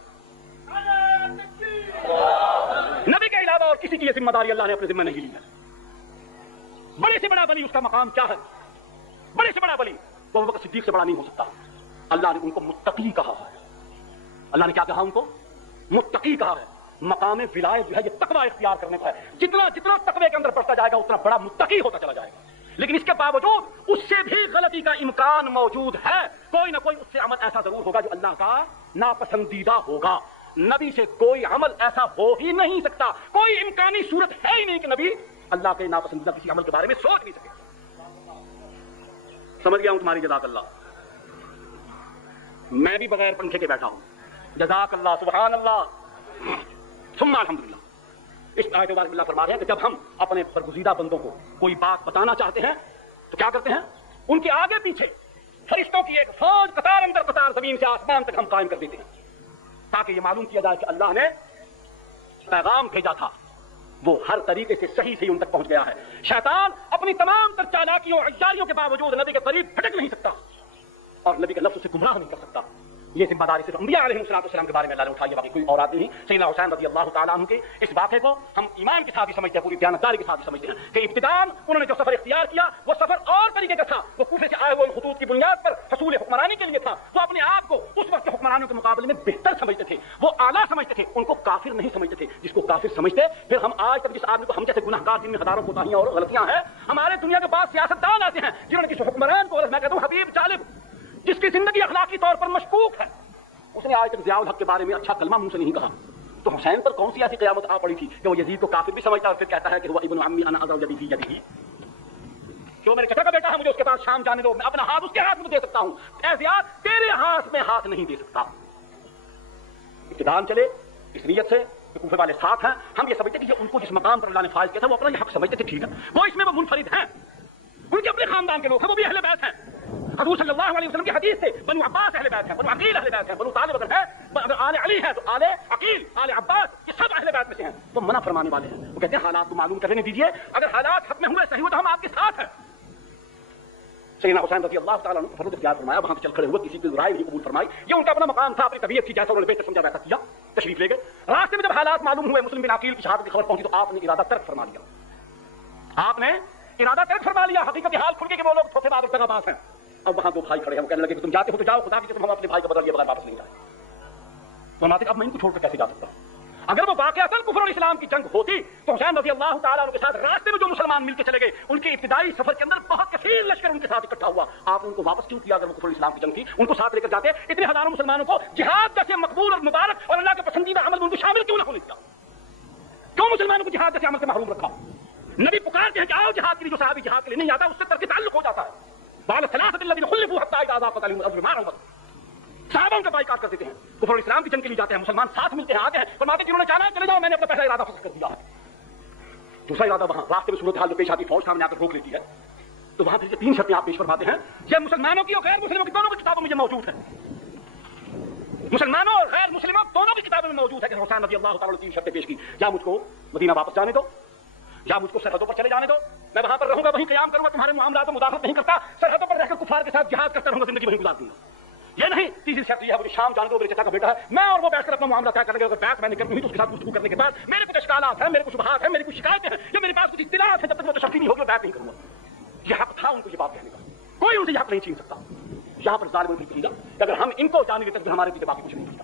نبی کے علاوہ اور کسی کی یہ ذمہ داری اللہ نے اپنے ذمہ نہیں لی ہے۔ بڑے سے بڑا ولی، اس کا مقام کیا ہے؟ بڑے سے بڑا ولی وہ ابو بکر صدیق سے بڑا نہیں ہو سکتا۔ اللہ نے ان کو متقی کہا ہے۔ اللہ نے کیا کہا ان کو؟ متقی کہا ہے۔ مقام ولایت جو ہے یہ تقوی اختیار کرنے کا ہے۔ جتنا جتنا تقوی کے اندر بڑھتا جائے گا اتنا بڑا متقی ہوتا چلا جائے گا، لیکن اس کے باوجود اس سے بھی غلطی کا امکان موجود ہے۔ کوئی نہ کوئی اس سے عمل ایسا ضرور ہوگا جو اللہ کا ناپسندیدہ ہوگا۔ نبی سے کوئی عمل ایسا ہو ہی نہیں سکتا، کوئی امکانی صورت ہے ہی نہیں کہ نبی اللہ کے ناپسندیدہ کسی عمل کے بارے میں سوچ نہیں سکے۔ سمجھ گیا ہوں تمہاری، جزاک اللہ۔ میں بھی بغیر پنکھے کے بیٹھا ہوں، جزاک اللہ، سبحان اللہ، ثم الحمدللہ۔ اس آیت مبارک میں اللہ فرما رہے ہیں کہ جب ہم اپنے برگزیدہ بندوں کو کوئی بات بتانا چاہتے ہیں تو کیا کرتے ہیں؟ ان کے آگے پیچھے فرشتوں کی ایک فوج قطار اندر قطار زمین سے آسمان تک ہم قائم کر دیتے ہیں، تاکہ یہ معلوم کیا جائے کہ اللہ نے پیغام بھیجا تھا، وہ ہر طریقے سے صحیح سے ان تک پہنچ گیا ہے۔ شیطان اپنی تمام تر چالاکیوں اور عیاریوں کے باوجود نبی کے قریب پھٹک نہیں سکتا اور نبی کے لفظ سے گمراہ نہیں کر سکتا۔ یہ ذمہ داری صرف انبیاء علیہ السلام کے بارے میں اللہ نے اٹھائی ہے، باقی کوئی اور آدمی نہیں۔ سیدنا حسین رضی اللہ تعالیٰ عنہ کے اس واقعے کو ہم ایمان کے ساتھ ہی سمجھتے ہیں، پوری دیانتداری کے ساتھ ہی سمجھتے ہیں کہ ابتداءً انہوں نے جو سفر اختیار کیا وہ سفر اور طریقے کا تھا، وہ کوفے سے آئے ہوئے خطوط کی بنیاد پر حصول حکمرانی کے لیے تھا۔ وہ اپنے آپ کو اس وقت کے حکمرانوں کے مقابلے میں بہتر سمجھتے تھے، وہ اعلیٰ سمجھتے تھے، ان کو کافر نہیں سمجھتے تھے۔ جس کو کافر سمجھتے پھر ہم آج تک جس آدمی کو ہم جیسے گناہگار جن میں ہزاروں کوتاہیاں اور غلطیاں ہیں، ہمارے دنیا کے بعض سیاستدان آتے ہیں جنہوں نے کسی حکمران کو، میں کہتا ہوں حبیب طالب جس کی زندگی اخلاقی طور پر مشکوک ہے، اس نے آج تک ضیاء الحق کے بارے میں اچھا کلمہ منہ سے نہیں کہا، تو حسین پر کون سی ایسی قیامت آ پڑی تھی کہ وہ یزید کو کافر بھی سمجھتا اور پھر کہتا ہے کہ وہ ابن عمی انا اذل جدی فی یدی، جو میرے چچا کا بیٹا ہے مجھے اس کے پاس شام جانے دو، میں اپنا ہاتھ اس کے ہاتھ میں دے سکتا ہوں، اے زیاد تیرے ہاتھ میں ہاتھ نہیں دے سکتا۔ ابتداء چلے اس نیت سے کہ کوفے والے ساتھ ہیں، ہم یہ سمجھتے کہ یہ ان کو جس مقام پر اللہ نے فائز کیا تھا وہ اپنا یہ حق سمجھتے تھے، ٹھیک ہے، وہ اس میں وہ منفرد ہیں، ان کے اپنے خاندان کے لوگ ہیں، وہ بھی اہل بیت ہیں۔ حضور صلی اللہ علیہ وسلم کی حدیث سے بنو عباس اہل بیت ہیں، بنو عقیل اہل بیت ہیں، بنو طالب اگر ہے، اگر آل علی ہے تو آل عقیل، آل عباس، یہ سب اہل بیت میں سے ہیں۔ وہ منع فرمانے والے ہیں، وہ کہتے ہیں حالات کو معلوم کرنے دیجیے، اگر حالات حق میں ہوئے صحیح ہوئے تو ہم آپ کے ساتھ ہیں۔ سیدنا حسین رضی اللہ تعالیٰ عنہ کو فرض اختیار فرمایا، وہاں سے چل کھڑے ہوئے، کسی کی رائے نہیں قبول فرمائی، یہ ان کا اپنا مقام تھا، اپنی طبیعت کی، جیسا انہوں نے بہتر سمجھا ویسا کیا، تشریف لے گئے۔ راستے میں جب حالات معلوم ہوئے، مسلم بن عقیل کی شہادت کی خبر پہنچی تو آپ نے ارادہ ترک فرما لیا، آپ نے ارادہ ترک فرما لیا، حقیقت حال کھل گئی کہ وہ لوگ دھوکے باز اور دغاباز ہیں۔ اب وہاں دو بھائی کھڑے ہیں، وہ کہنے لگے کہ تم جاتے ہو تو جاؤ، خدا کی قسم ہم اپنے بھائی کو بدل لیے بغیر واپس نہیں جائیں۔ تو فرماتے اب میں ان کو چھوڑ کر کیسے جا سکتا ہوں؟ اگر وہ واقعہ کفر اور اسلام کی جنگ ہوتی تو حسین رضی اللہ تعالیٰ عنہ کے ساتھ راستے میں جو مسلمان مل کے چلے گئے، ان کے ابتدائی سفر کے اندر بہت کثیر لشکر ان کے ساتھ اکٹھا ہوا، آپ ان کو واپس کیوں کیا؟ اگر وہ کفر اور اسلام کی جنگ تھی ان کو ساتھ لے کر جاتے، اتنے ہزاروں مسلمانوں کو جہاد جیسے مقبول اور مبارک اور اللہ کے پسندیدہ عمل میں ان کو شامل کیوں نہ ہونے دیا؟ کیوں مسلمانوں کو جہاد جیسے عمل سے محروم رکھا؟ نبی پکارتے ہیں کہ آؤ جہاد کے لیے، جو صحابی جہاد کے لیے نہیں آتا اس سے ترک تعلق ہو جاتا ہے۔ بعد ثلاثة الذين خلفوا حتى إذا ضاقت عليهم الأرض بما رحبت، صحابہ ان کا بائیکاٹ کر دیتے ہیں، کفر اور اسلام کی جنگ کے لیے جاتے ہیں، مسلمان ساتھ ملتے ہیں، آتے ہیں، فرماتے ہیں جنہوں نے چاہا چلے جاؤ، میں نے اپنا پہلا ارادہ فسخ کر دیا ہے۔ دوسرا ارادہ وہاں راستے میں صورتحال جو پیش آتی، فوج سامنے آ کر روک لیتی ہے، تو وہاں پھر یہ تین شرطیں آپ پیش فرماتے ہیں، یہ مسلمانوں کی اور غیر مسلموں کی دونوں کی کتابوں میں یہ موجود ہے، مسلمانوں اور غیر مسلموں دونوں کی کتابوں میں موجود ہے کہ حسین رضی اللہ تعالیٰ نے تین شرطیں پیش کی، یا مجھ کو مدینہ واپس جانے دو، یا مجھ کو سرحدوں پر چلے جانے دو، میں وہاں پر رہوں گا، وہیں قیام کروں گا، تمہارے معاملات میں مداخلت نہیں کرتا، سرحدوں پر رہ کر کفار کے ساتھ جہاد کرتا رہوں گا، زندگی وہیں گزار دوں گا۔ یہ نہیں، تیسری شرط یہ ہے مجھے شام جانے دو، میرے چچا کا بیٹا ہے، میں اور وہ بیٹھ کر اپنا معاملہ طے کر لیں گے، اگر بات میں نے کرنی ہوئی تو اس کے ساتھ گفتگو کرنے کے بعد میرے کچھ اشکالات ہیں، میرے کچھ شبہات ہیں، میری کچھ شکایتیں ہیں، یا میرے پاس کچھ اطلاعات ہیں، جب تک وہ تشفی نہیں ہوگی میں بات نہیں کروں گا۔ یہ حق تھا ان کو یہ بات کہنے کا، کوئی ان سے یہ حق نہیں چھین سکتا۔ یہاں پر ظالم کہ اگر ہم ان کو جانے دیتے تو ہمارے پیچھے باقی کچھ نہیں ہوتا۔